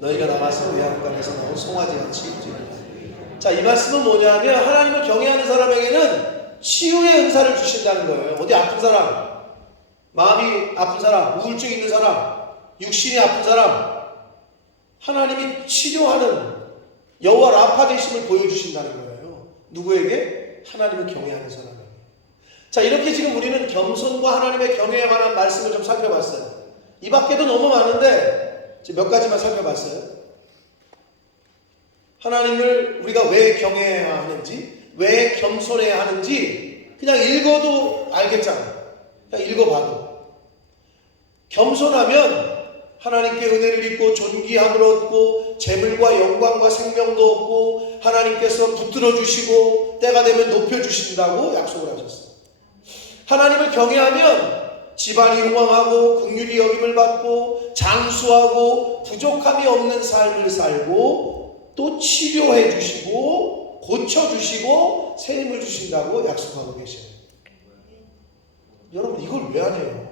너희가 나가서 외양간에서 나온 송아지같이 입지리라. 자, 이 말씀은 뭐냐면 하나님을 경외하는 사람에게는 치유의 은사를 주신다는 거예요. 어디 아픈 사람, 마음이 아픈 사람, 우울증 있는 사람, 육신이 아픈 사람 하나님이 치료하는 여호와 라파 되심을 보여주신다는 거예요. 누구에게? 하나님을 경외하는 사람에게. 자, 이렇게 지금 우리는 겸손과 하나님의 경외에 관한 말씀을 좀 살펴봤어요. 이 밖에도 너무 많은데 몇 가지만 살펴봤어요. 하나님을 우리가 왜 경외해야 하는지, 왜 겸손해야 하는지 그냥 읽어도 알겠잖아요. 그냥 읽어봐도. 겸손하면 하나님께 은혜를 입고 존귀함을 얻고 재물과 영광과 생명도 얻고 하나님께서 붙들어 주시고 때가 되면 높여 주신다고 약속을 하셨어요. 하나님을 경외하면 집안이 흥왕하고 긍휼히 여김을 받고 장수하고 부족함이 없는 삶을 살고 또 치료해 주시고 고쳐 주시고 새 힘을 주신다고 약속하고 계셔요. 여러분 이걸 왜 안 해요?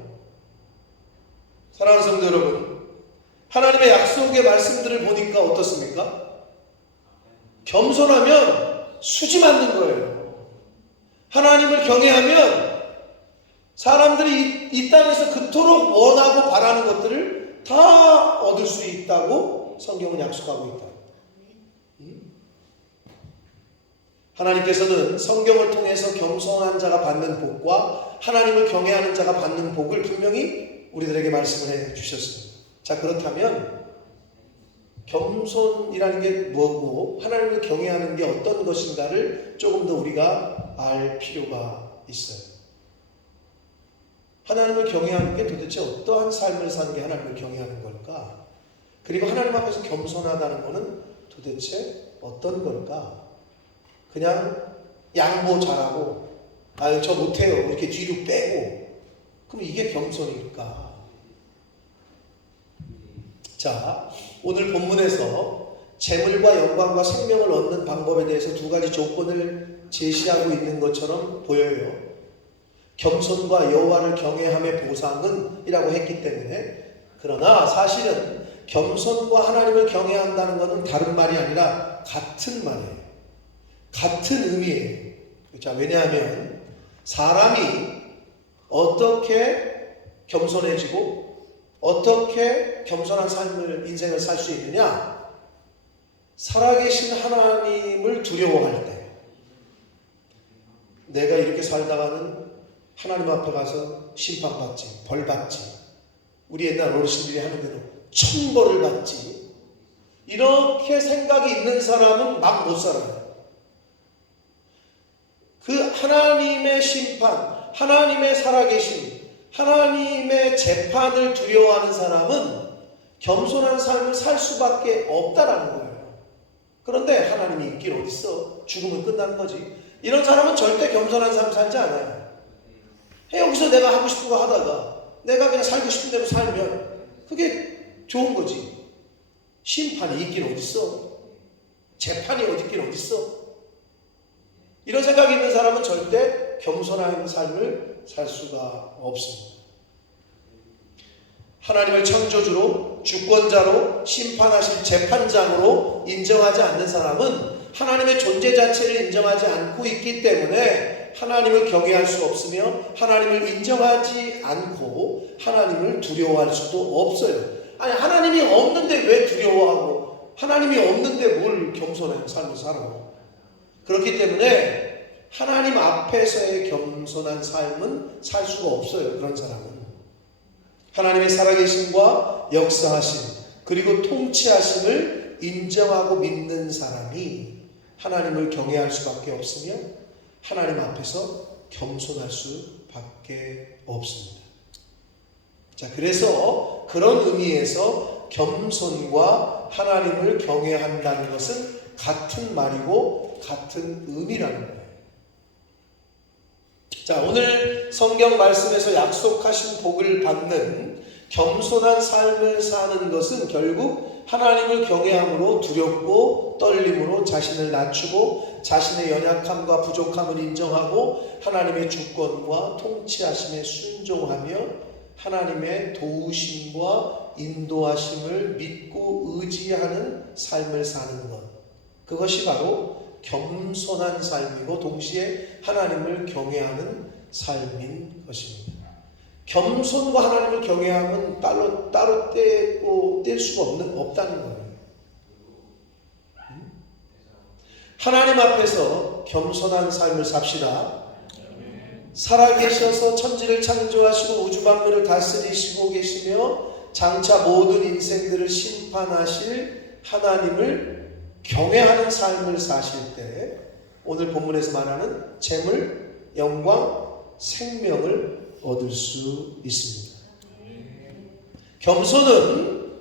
사랑하는 성도 여러분, 하나님의 약속의 말씀들을 보니까 어떻습니까? 겸손하면 수지 맞는 거예요. 하나님을 경외하면 사람들이 이 땅에서 그토록 원하고 바라는 것들을 다 얻을 수 있다고 성경은 약속하고 있다. 하나님께서는 성경을 통해서 겸손한 자가 받는 복과 하나님을 경외하는 자가 받는 복을 분명히 우리들에게 말씀을 해 주셨습니다. 자, 그렇다면 겸손이라는 게 뭐고 하나님을 경외하는 게 어떤 것인가를 조금 더 우리가 알 필요가 있어요. 하나님을 경외하는 게 도대체 어떠한 삶을 사는 게 하나님을 경외하는 걸까? 그리고 하나님 앞에서 겸손하다는 것은 도대체 어떤 걸까? 그냥 양보 잘하고 아유 저 못해요 이렇게 뒤로 빼고 그럼 이게 겸손일까? 자, 오늘 본문에서 재물과 영광과 생명을 얻는 방법에 대해서 두 가지 조건을 제시하고 있는 것처럼 보여요. 겸손과 여호와를 경외함의 보상은 이라고 했기 때문에 그러나 사실은 겸손과 하나님을 경외한다는 것은 다른 말이 아니라 같은 말이에요. 같은 의미예요. 자, 왜냐하면 사람이 어떻게 겸손해지고 어떻게 겸손한 삶을 인생을 살 수 있느냐? 살아계신 하나님을 두려워할 때 내가 이렇게 살다가는 하나님 앞에 가서 심판받지 벌받지 우리 옛날 어르신들이 하는 대로 천벌을 받지 이렇게 생각이 있는 사람은 막 못 살아요. 그 하나님의 심판 하나님의 살아계신 하나님의 재판을 두려워하는 사람은 겸손한 삶을 살 수밖에 없다라는 거예요. 그런데 하나님이 있길 어딨어? 죽으면 끝나는 거지. 이런 사람은 절대 겸손한 삶 살지 않아요. 여기서 내가 하고 싶은 거 하다가 내가 그냥 살고 싶은 대로 살면 그게 좋은 거지. 심판이 있긴 어딨어? 재판이 어딨긴 어딨어? 이런 생각이 있는 사람은 절대 겸손한 삶을 살 수가 없습니다. 하나님을 창조주로 주권자로 심판하실 재판장으로 인정하지 않는 사람은 하나님의 존재 자체를 인정하지 않고 있기 때문에 하나님을 경외할 수 없으며 하나님을 인정하지 않고 하나님을 두려워할 수도 없어요. 아니 하나님이 없는데 왜 두려워하고 하나님이 없는데 뭘 겸손한 삶을 살아? 그렇기 때문에 하나님 앞에서의 겸손한 삶은 살 수가 없어요. 그런 사람은 하나님의 살아계심과 역사하심 그리고 통치하심을 인정하고 믿는 사람이 하나님을 경외할 수밖에 없으며 하나님 앞에서 겸손할 수밖에 없습니다. 자, 그래서 그런 의미에서 겸손과 하나님을 경외한다는 것은 같은 말이고 같은 의미라는 거예요. 자, 오늘 성경 말씀에서 약속하신 복을 받는 겸손한 삶을 사는 것은 결국 하나님을 경외함으로 두렵고 떨림으로 자신을 낮추고 자신의 연약함과 부족함을 인정하고 하나님의 주권과 통치하심에 순종하며 하나님의 도우심과 인도하심을 믿고 의지하는 삶을 사는 것. 그것이 바로 겸손한 삶이고 동시에 하나님을 경외하는 삶인 것입니다. 겸손과 하나님을 경외함은 따로 뗄 수가 없다는 거예요. 하나님 앞에서 겸손한 삶을 삽시다. 살아계셔서 천지를 창조하시고 우주 만물을 다스리시고 계시며 장차 모든 인생들을 심판하실 하나님을 경외하는 삶을 사실 때 오늘 본문에서 말하는 재물, 영광, 생명을 얻을 수 있습니다. 겸손은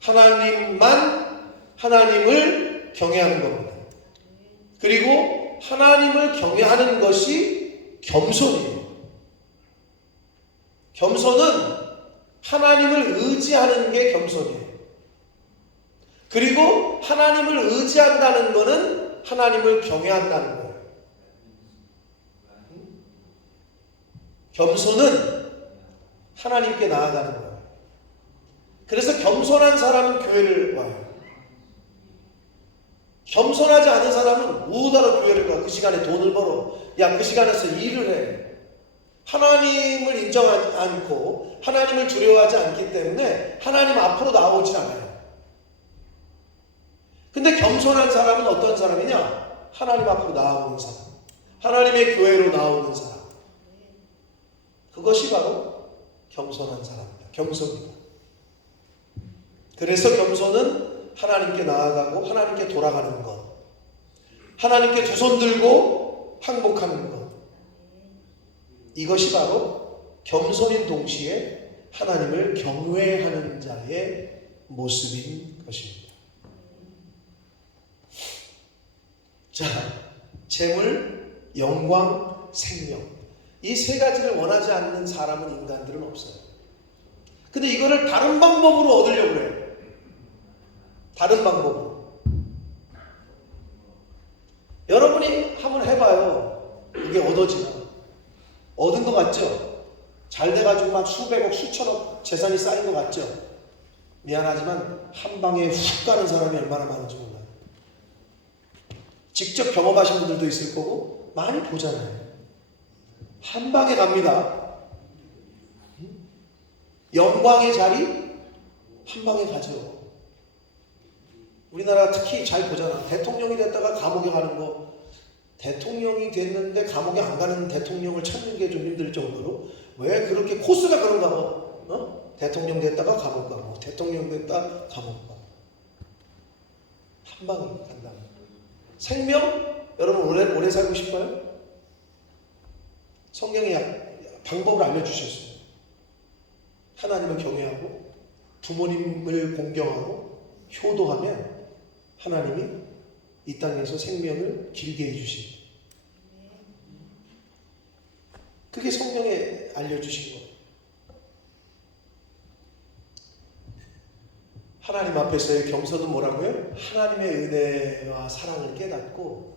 하나님을 경외하는 겁니다. 그리고 하나님을 경외하는 것이 겸손이에요. 겸손은 하나님을 의지하는 게 겸손이에요. 그리고 하나님을 의지한다는 것은 하나님을 경외한다는 거예요. 겸손은 하나님께 나아가는 거예요. 그래서 겸손한 사람은 교회를 와요. 겸손하지 않은 사람은 뭐하러 교회를 가? 그 시간에 돈을 벌어. 야, 그 시간에서 일을 해. 하나님을 인정하지 않고 하나님을 두려워하지 않기 때문에 하나님 앞으로 나오지 않아요. 근데 겸손한 사람은 어떤 사람이냐? 하나님 앞으로 나오는 사람. 하나님의 교회로 나오는 사람. 그것이 바로 겸손한 사람입니다. 겸손입니다. 그래서 겸손은 하나님께 나아가고 하나님께 돌아가는 것, 하나님께 두 손 들고 항복하는 것, 이것이 바로 겸손인 동시에 하나님을 경외하는 자의 모습인 것입니다. 자, 재물, 영광, 생명, 이 세 가지를 원하지 않는 사람은, 인간들은 없어요. 근데 이거를 다른 방법으로 얻으려고 해요. 다른 방법으로. 여러분이 한번 해봐요. 이게 얻어지나? 얻은 것 같죠? 잘 돼가지고 막 수백억, 수천억 재산이 쌓인 것 같죠? 미안하지만 한 방에 훅 가는 사람이 얼마나 많은지 몰라요. 직접 경험하신 분들도 있을 거고 많이 보잖아요. 한 방에 갑니다. 영광의 자리 한 방에 가죠. 우리나라 특히 잘 보잖아. 대통령이 됐다가 감옥에 가는 거, 대통령이 됐는데 감옥에 안 가는 대통령을 찾는 게 좀 힘들 정도로, 왜 그렇게 코스가 그런가 봐. 대통령 됐다가 감옥 가고, 대통령 됐다 감옥 가고. 한 방에 간다. 생명? 여러분 오래 살고 싶어요? 성경이 방법을 알려주셨어요. 하나님을 경외하고 부모님을 공경하고 효도하면 하나님이 이 땅에서 생명을 길게 해주십니다. 그게 성경에 알려주신 거예요. 하나님 앞에서의 겸손은 뭐라고요? 하나님의 은혜와 사랑을 깨닫고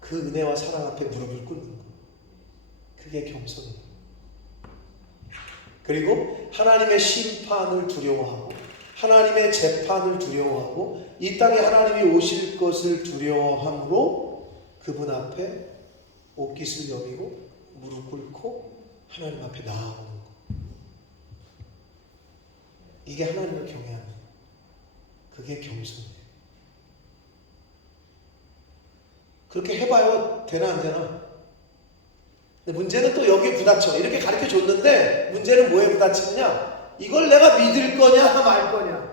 그 은혜와 사랑 앞에 무릎을 꿇는 거. 그게 겸손이에요. 그리고 하나님의 심판을 두려워하고 하나님의 재판을 두려워하고 이 땅에 하나님이 오실 것을 두려워함으로 그분 앞에 옷깃을 여미고 무릎 꿇고 하나님 앞에 나아오는 것. 이게 하나님을 경외하는 것. 그게 겸손이에요. 그렇게 해봐요. 되나 안 되나? 근데 문제는 또 여기에 부딪혀. 이렇게 가르쳐 줬는데 문제는 뭐에 부딪히느냐? 이걸 내가 믿을 거냐 말 거냐.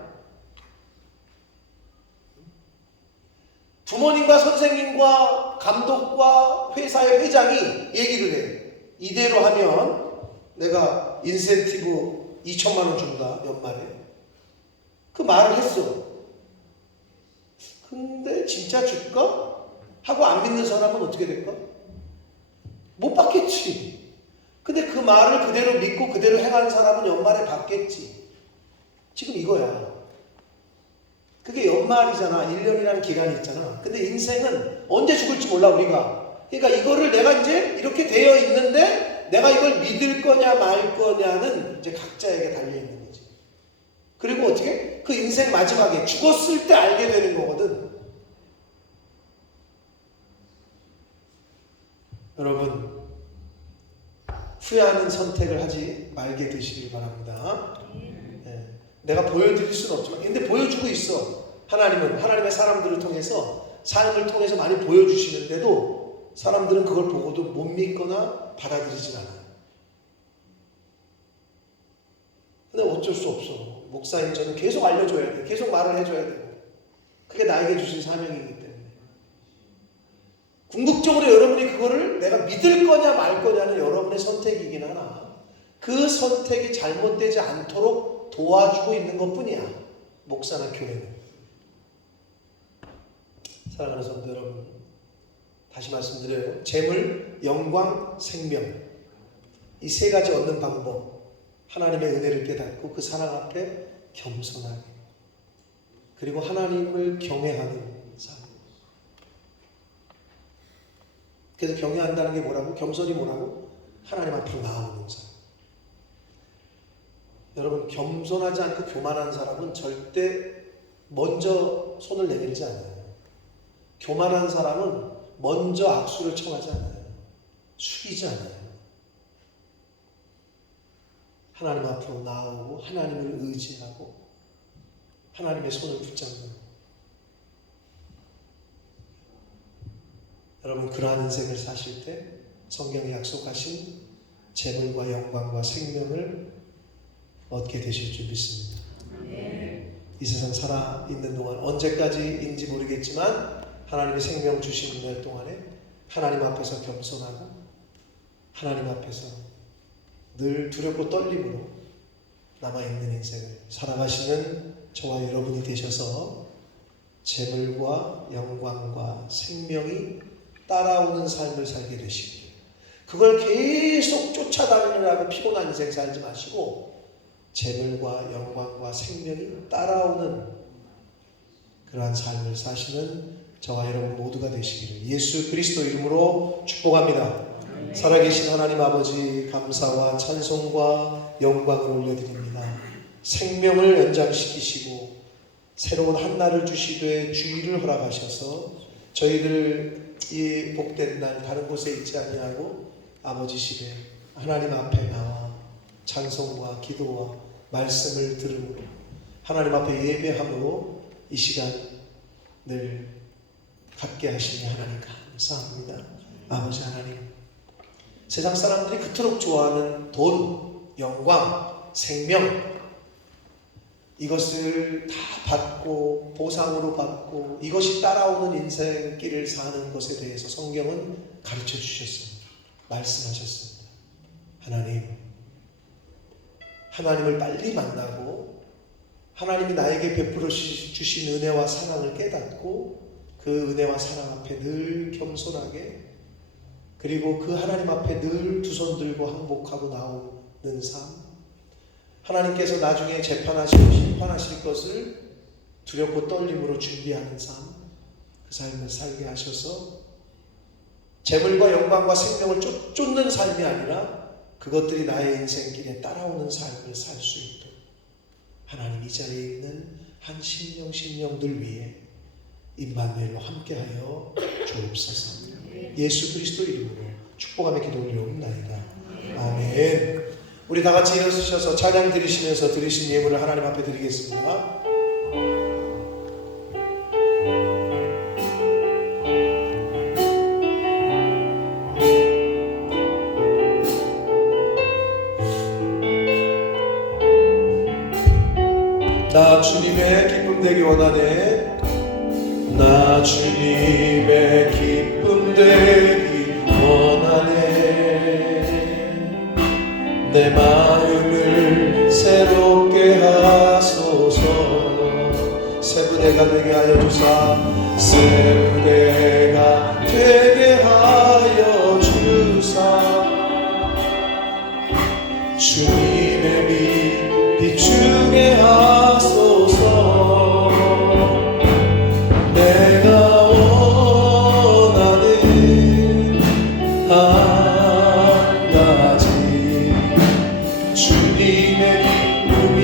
부모님과 선생님과 감독과 회사의 회장이 얘기를 해. 이대로 하면 내가 인센티브 2천만 원 준다 연말에. 그 말을 했어. 근데 진짜 줄까? 하고 안 믿는 사람은 어떻게 될까? 못 받겠지. 근데 그 말을 그대로 믿고 그대로 행하는 사람은 연말에 받겠지. 지금 이거야. 그게 연말이잖아. 1년이라는 기간이 있잖아. 근데 인생은 언제 죽을지 몰라 우리가. 그러니까 이거를 내가 이제 이렇게 되어 있는데 내가 이걸 믿을 거냐 말 거냐는 이제 각자에게 달려있는 거지. 그리고 어떻게? 그 인생 마지막에 죽었을 때 알게 되는 거거든. 여러분 후회하는 선택을 하지 말게 되시길 바랍니다. 네. 내가 보여드릴 수는 없지만 근데 보여주고 있어. 하나님은 하나님의 사람들을 통해서 삶을 통해서 많이 보여주시는데도 사람들은 그걸 보고도 못 믿거나 받아들이질 않아요. 근데 어쩔 수 없어. 목사인 저는 계속 알려줘야 돼. 계속 말을 해줘야 되고. 그게 나에게 주신 사명이기 때문에. 궁극적으로 여러분이 그거를 내가 믿을 거냐 말 거냐는 여러분의 선택이긴 하나 그 선택이 잘못되지 않도록 도와주고 있는 것뿐이야. 목사나 교회는. 사랑하는 성도 여러분, 다시 말씀드려요. 재물, 영광, 생명, 이 세 가지 얻는 방법, 하나님의 은혜를 깨닫고 그 사랑 앞에 겸손하게, 그리고 하나님을 경외하는 삶. 그래서 경외한다는 게 뭐라고? 겸손이 뭐라고? 하나님 앞으로 나아오는 삶. 여러분, 겸손하지 않고 교만한 사람은 절대 먼저 손을 내밀지 않아요. 교만한 사람은 먼저 악수를 청하지 않아요. 숙이지 않아요. 하나님 앞으로 나아오고 하나님을 의지하고 하나님의 손을 붙잡는. 여러분, 그러한 인생을 사실 때 성경이 약속하신 재물과 영광과 생명을 얻게 되실 줄 믿습니다. 이 이 세상 살아 있는 동안 언제까지인지 모르겠지만 하나님의 생명 주신 날 동안에 하나님 앞에서 겸손하고 하나님 앞에서 늘 두렵고 떨림으로 남아있는 인생을 살아가시는 저와 여러분이 되셔서 재물과 영광과 생명이 따라오는 삶을 살게 되시길, 그걸 계속 쫓아다니느라고 피곤한 인생 살지 마시고 재물과 영광과 생명이 따라오는 그러한 삶을 사시는 저와 여러분 모두가 되시기를 예수 그리스도 이름으로 축복합니다. 살아계신 하나님 아버지, 감사와 찬송과 영광을 올려드립니다. 생명을 연장시키시고 새로운 한날을 주시되 주의를 허락하셔서 저희들 이 복된 날 다른 곳에 있지 아니하고 아버지 집에 하나님 앞에 나와 찬송과 기도와 말씀을 들음으로 하나님 앞에 예배함으로 이 시간을 갖게 하시니 하나님 감사합니다. 아버지 하나님, 세상 사람들이 그토록 좋아하는 돈, 영광, 생명, 이것을 다 받고 보상으로 받고 이것이 따라오는 인생길을 사는 것에 대해서 성경은 가르쳐 주셨습니다. 말씀하셨습니다. 하나님을 빨리 만나고 하나님이 나에게 베풀어 주신 은혜와 사랑을 깨닫고 그 은혜와 사랑 앞에 늘 겸손하게, 그리고 그 하나님 앞에 늘 두 손 들고 항복하고 나오는 삶, 하나님께서 나중에 재판하시고 심판하실 것을 두렵고 떨림으로 준비하는 삶, 그 삶을 살게 하셔서 재물과 영광과 생명을 쫓는 삶이 아니라 그것들이 나의 인생길에 따라오는 삶을 살 수 있도록 하나님 이 자리에 있는 한 심령들 위해 임마누엘로 함께하여 주옵소서. 예수 그리스도 이름으로 축복하며 기도 올려옵나이다. 아멘. 우리 다 같이 일어서셔서 찬양 드리시면서 드리신 예물을 하나님 앞에 드리겠습니다. 나 주님의 기쁨 되기 원하네. 나 주님의 기쁨 되기 원하네. 내 마음을 새롭게 하소서. 새 부대가 되게 하여 주사. 새 부대가 되게 하여 주사. 주님의 빛 비추게 하소서. 내가 원하는 한 가지 주님의 기쁨이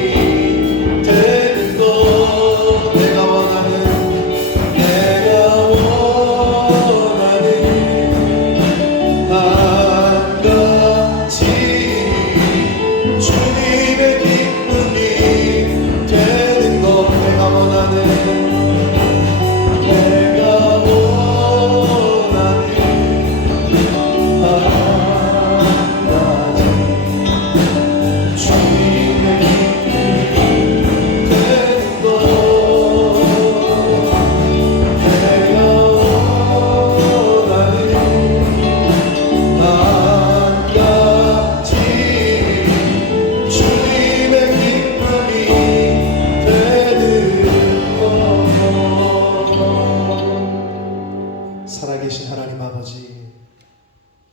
되는 것. 내가 원하는 한 가지 주님의 기쁨이 되는 것. 내가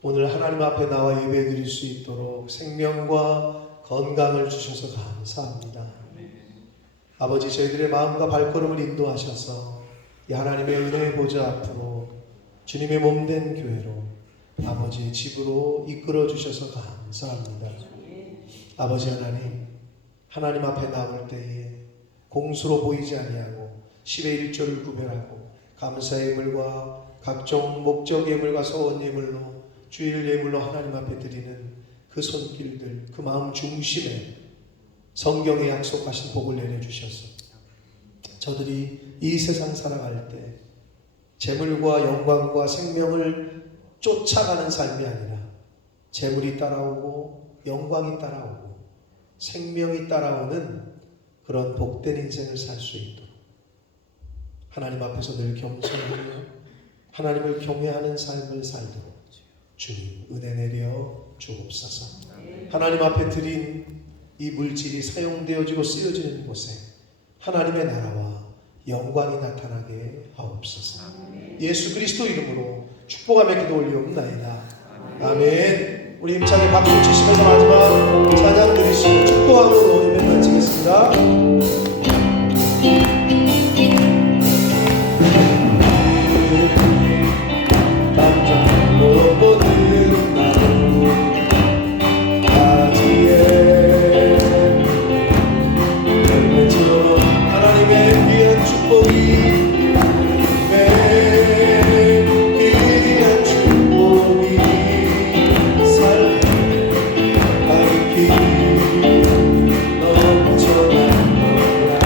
원하는 앞에 나와 예배드릴 수 있도록 생명과 건강을 주셔서 감사합니다. 아버지, 저희들의 마음과 발걸음을 인도하셔서 이 하나님의 은혜의 보좌 앞으로 주님의 몸된 교회로 아버지의 집으로 이끌어 주셔서 감사합니다. 아버지 하나님 앞에 나올 때에 공수로 보이지 아니하고 10의 1조를 구별하고 감사 예물과 각종 목적 예물과 소원 예물로 주일 예물로 하나님 앞에 드리는 그 손길들, 그 마음 중심에 성경에 약속하신 복을 내려주셔서 저들이 이 세상 살아갈 때 재물과 영광과 생명을 쫓아가는 삶이 아니라 재물이 따라오고 영광이 따라오고 생명이 따라오는 그런 복된 인생을 살 수 있도록 하나님 앞에서 늘 겸손하며 하나님을 경외하는 삶을 살도록 주님 은혜 내려 주옵소서. 하나님 앞에 드린 이 물질이 사용되어지고 쓰여지는 곳에 하나님의 나라와 영광이 나타나게 하옵소서. 예수 그리스도 이름으로 축복하며 기도 올리옵나이다. 아멘. 우리 힘차게 박수 치시면서 마지막 찬양 드리시고 축복함으로 예배 마치겠습니다. 깜짝 못 보는 나무 가지에 열매처럼 하나님의 귀한 축복이 귀한 축복이 삶을 가리키 넘쳐난 거야.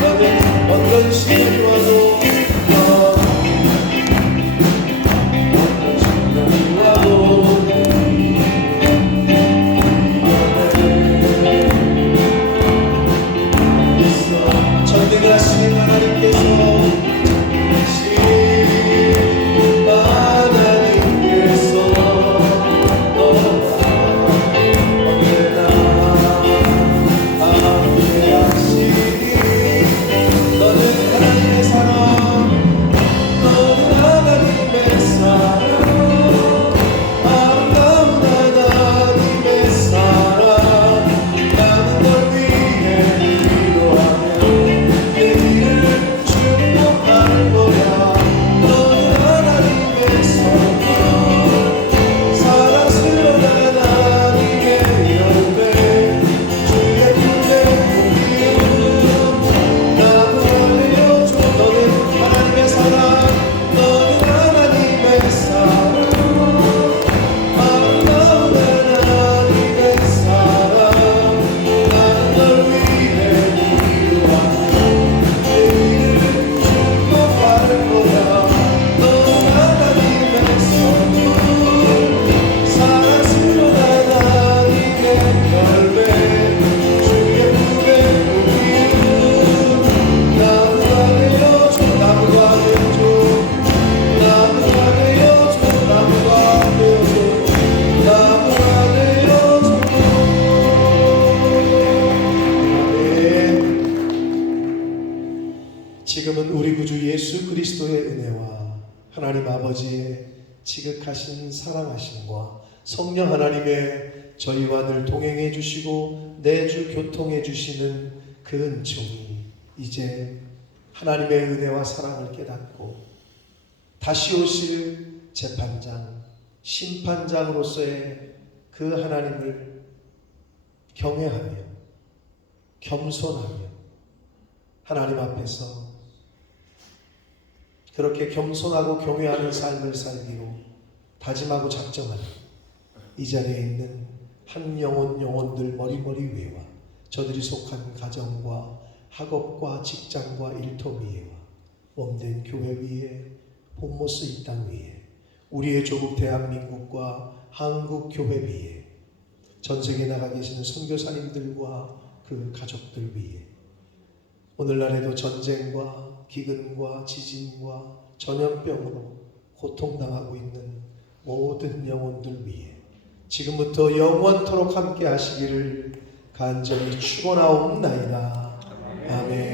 너는 어떤 시련이 와도 어떤 시련이 와도 전능하신 하나님께서 지금은 우리 구주 예수 그리스도의 은혜와 하나님 아버지의 지극하신 사랑하심과 성령 하나님의 저희와 늘 동행해 주시고 내주 교통해 주시는 그 은총이 이제 하나님의 은혜와 사랑을 깨닫고 다시 오실 재판장, 심판장으로서의 그 하나님을 경외하며 겸손하며 하나님 앞에서 그렇게 겸손하고 경외하는 삶을 살기로 다짐하고 작정하는 이 자리에 있는 한 영혼들 머리머리 위에와 저들이 속한 가정과 학업과 직장과 일터 위에와 몸된 교회 위에 본모스 이 땅 위에 우리의 조국 대한민국과 한국 교회 위에 전 세계에 나가 계시는 선교사님들과 그 가족들 위에 오늘날에도 전쟁과 기근과 지진과 전염병으로 고통당하고 있는 모든 영혼들 위해 지금부터 영원토록 함께 하시기를 간절히 축원하옵나이다. 아멘.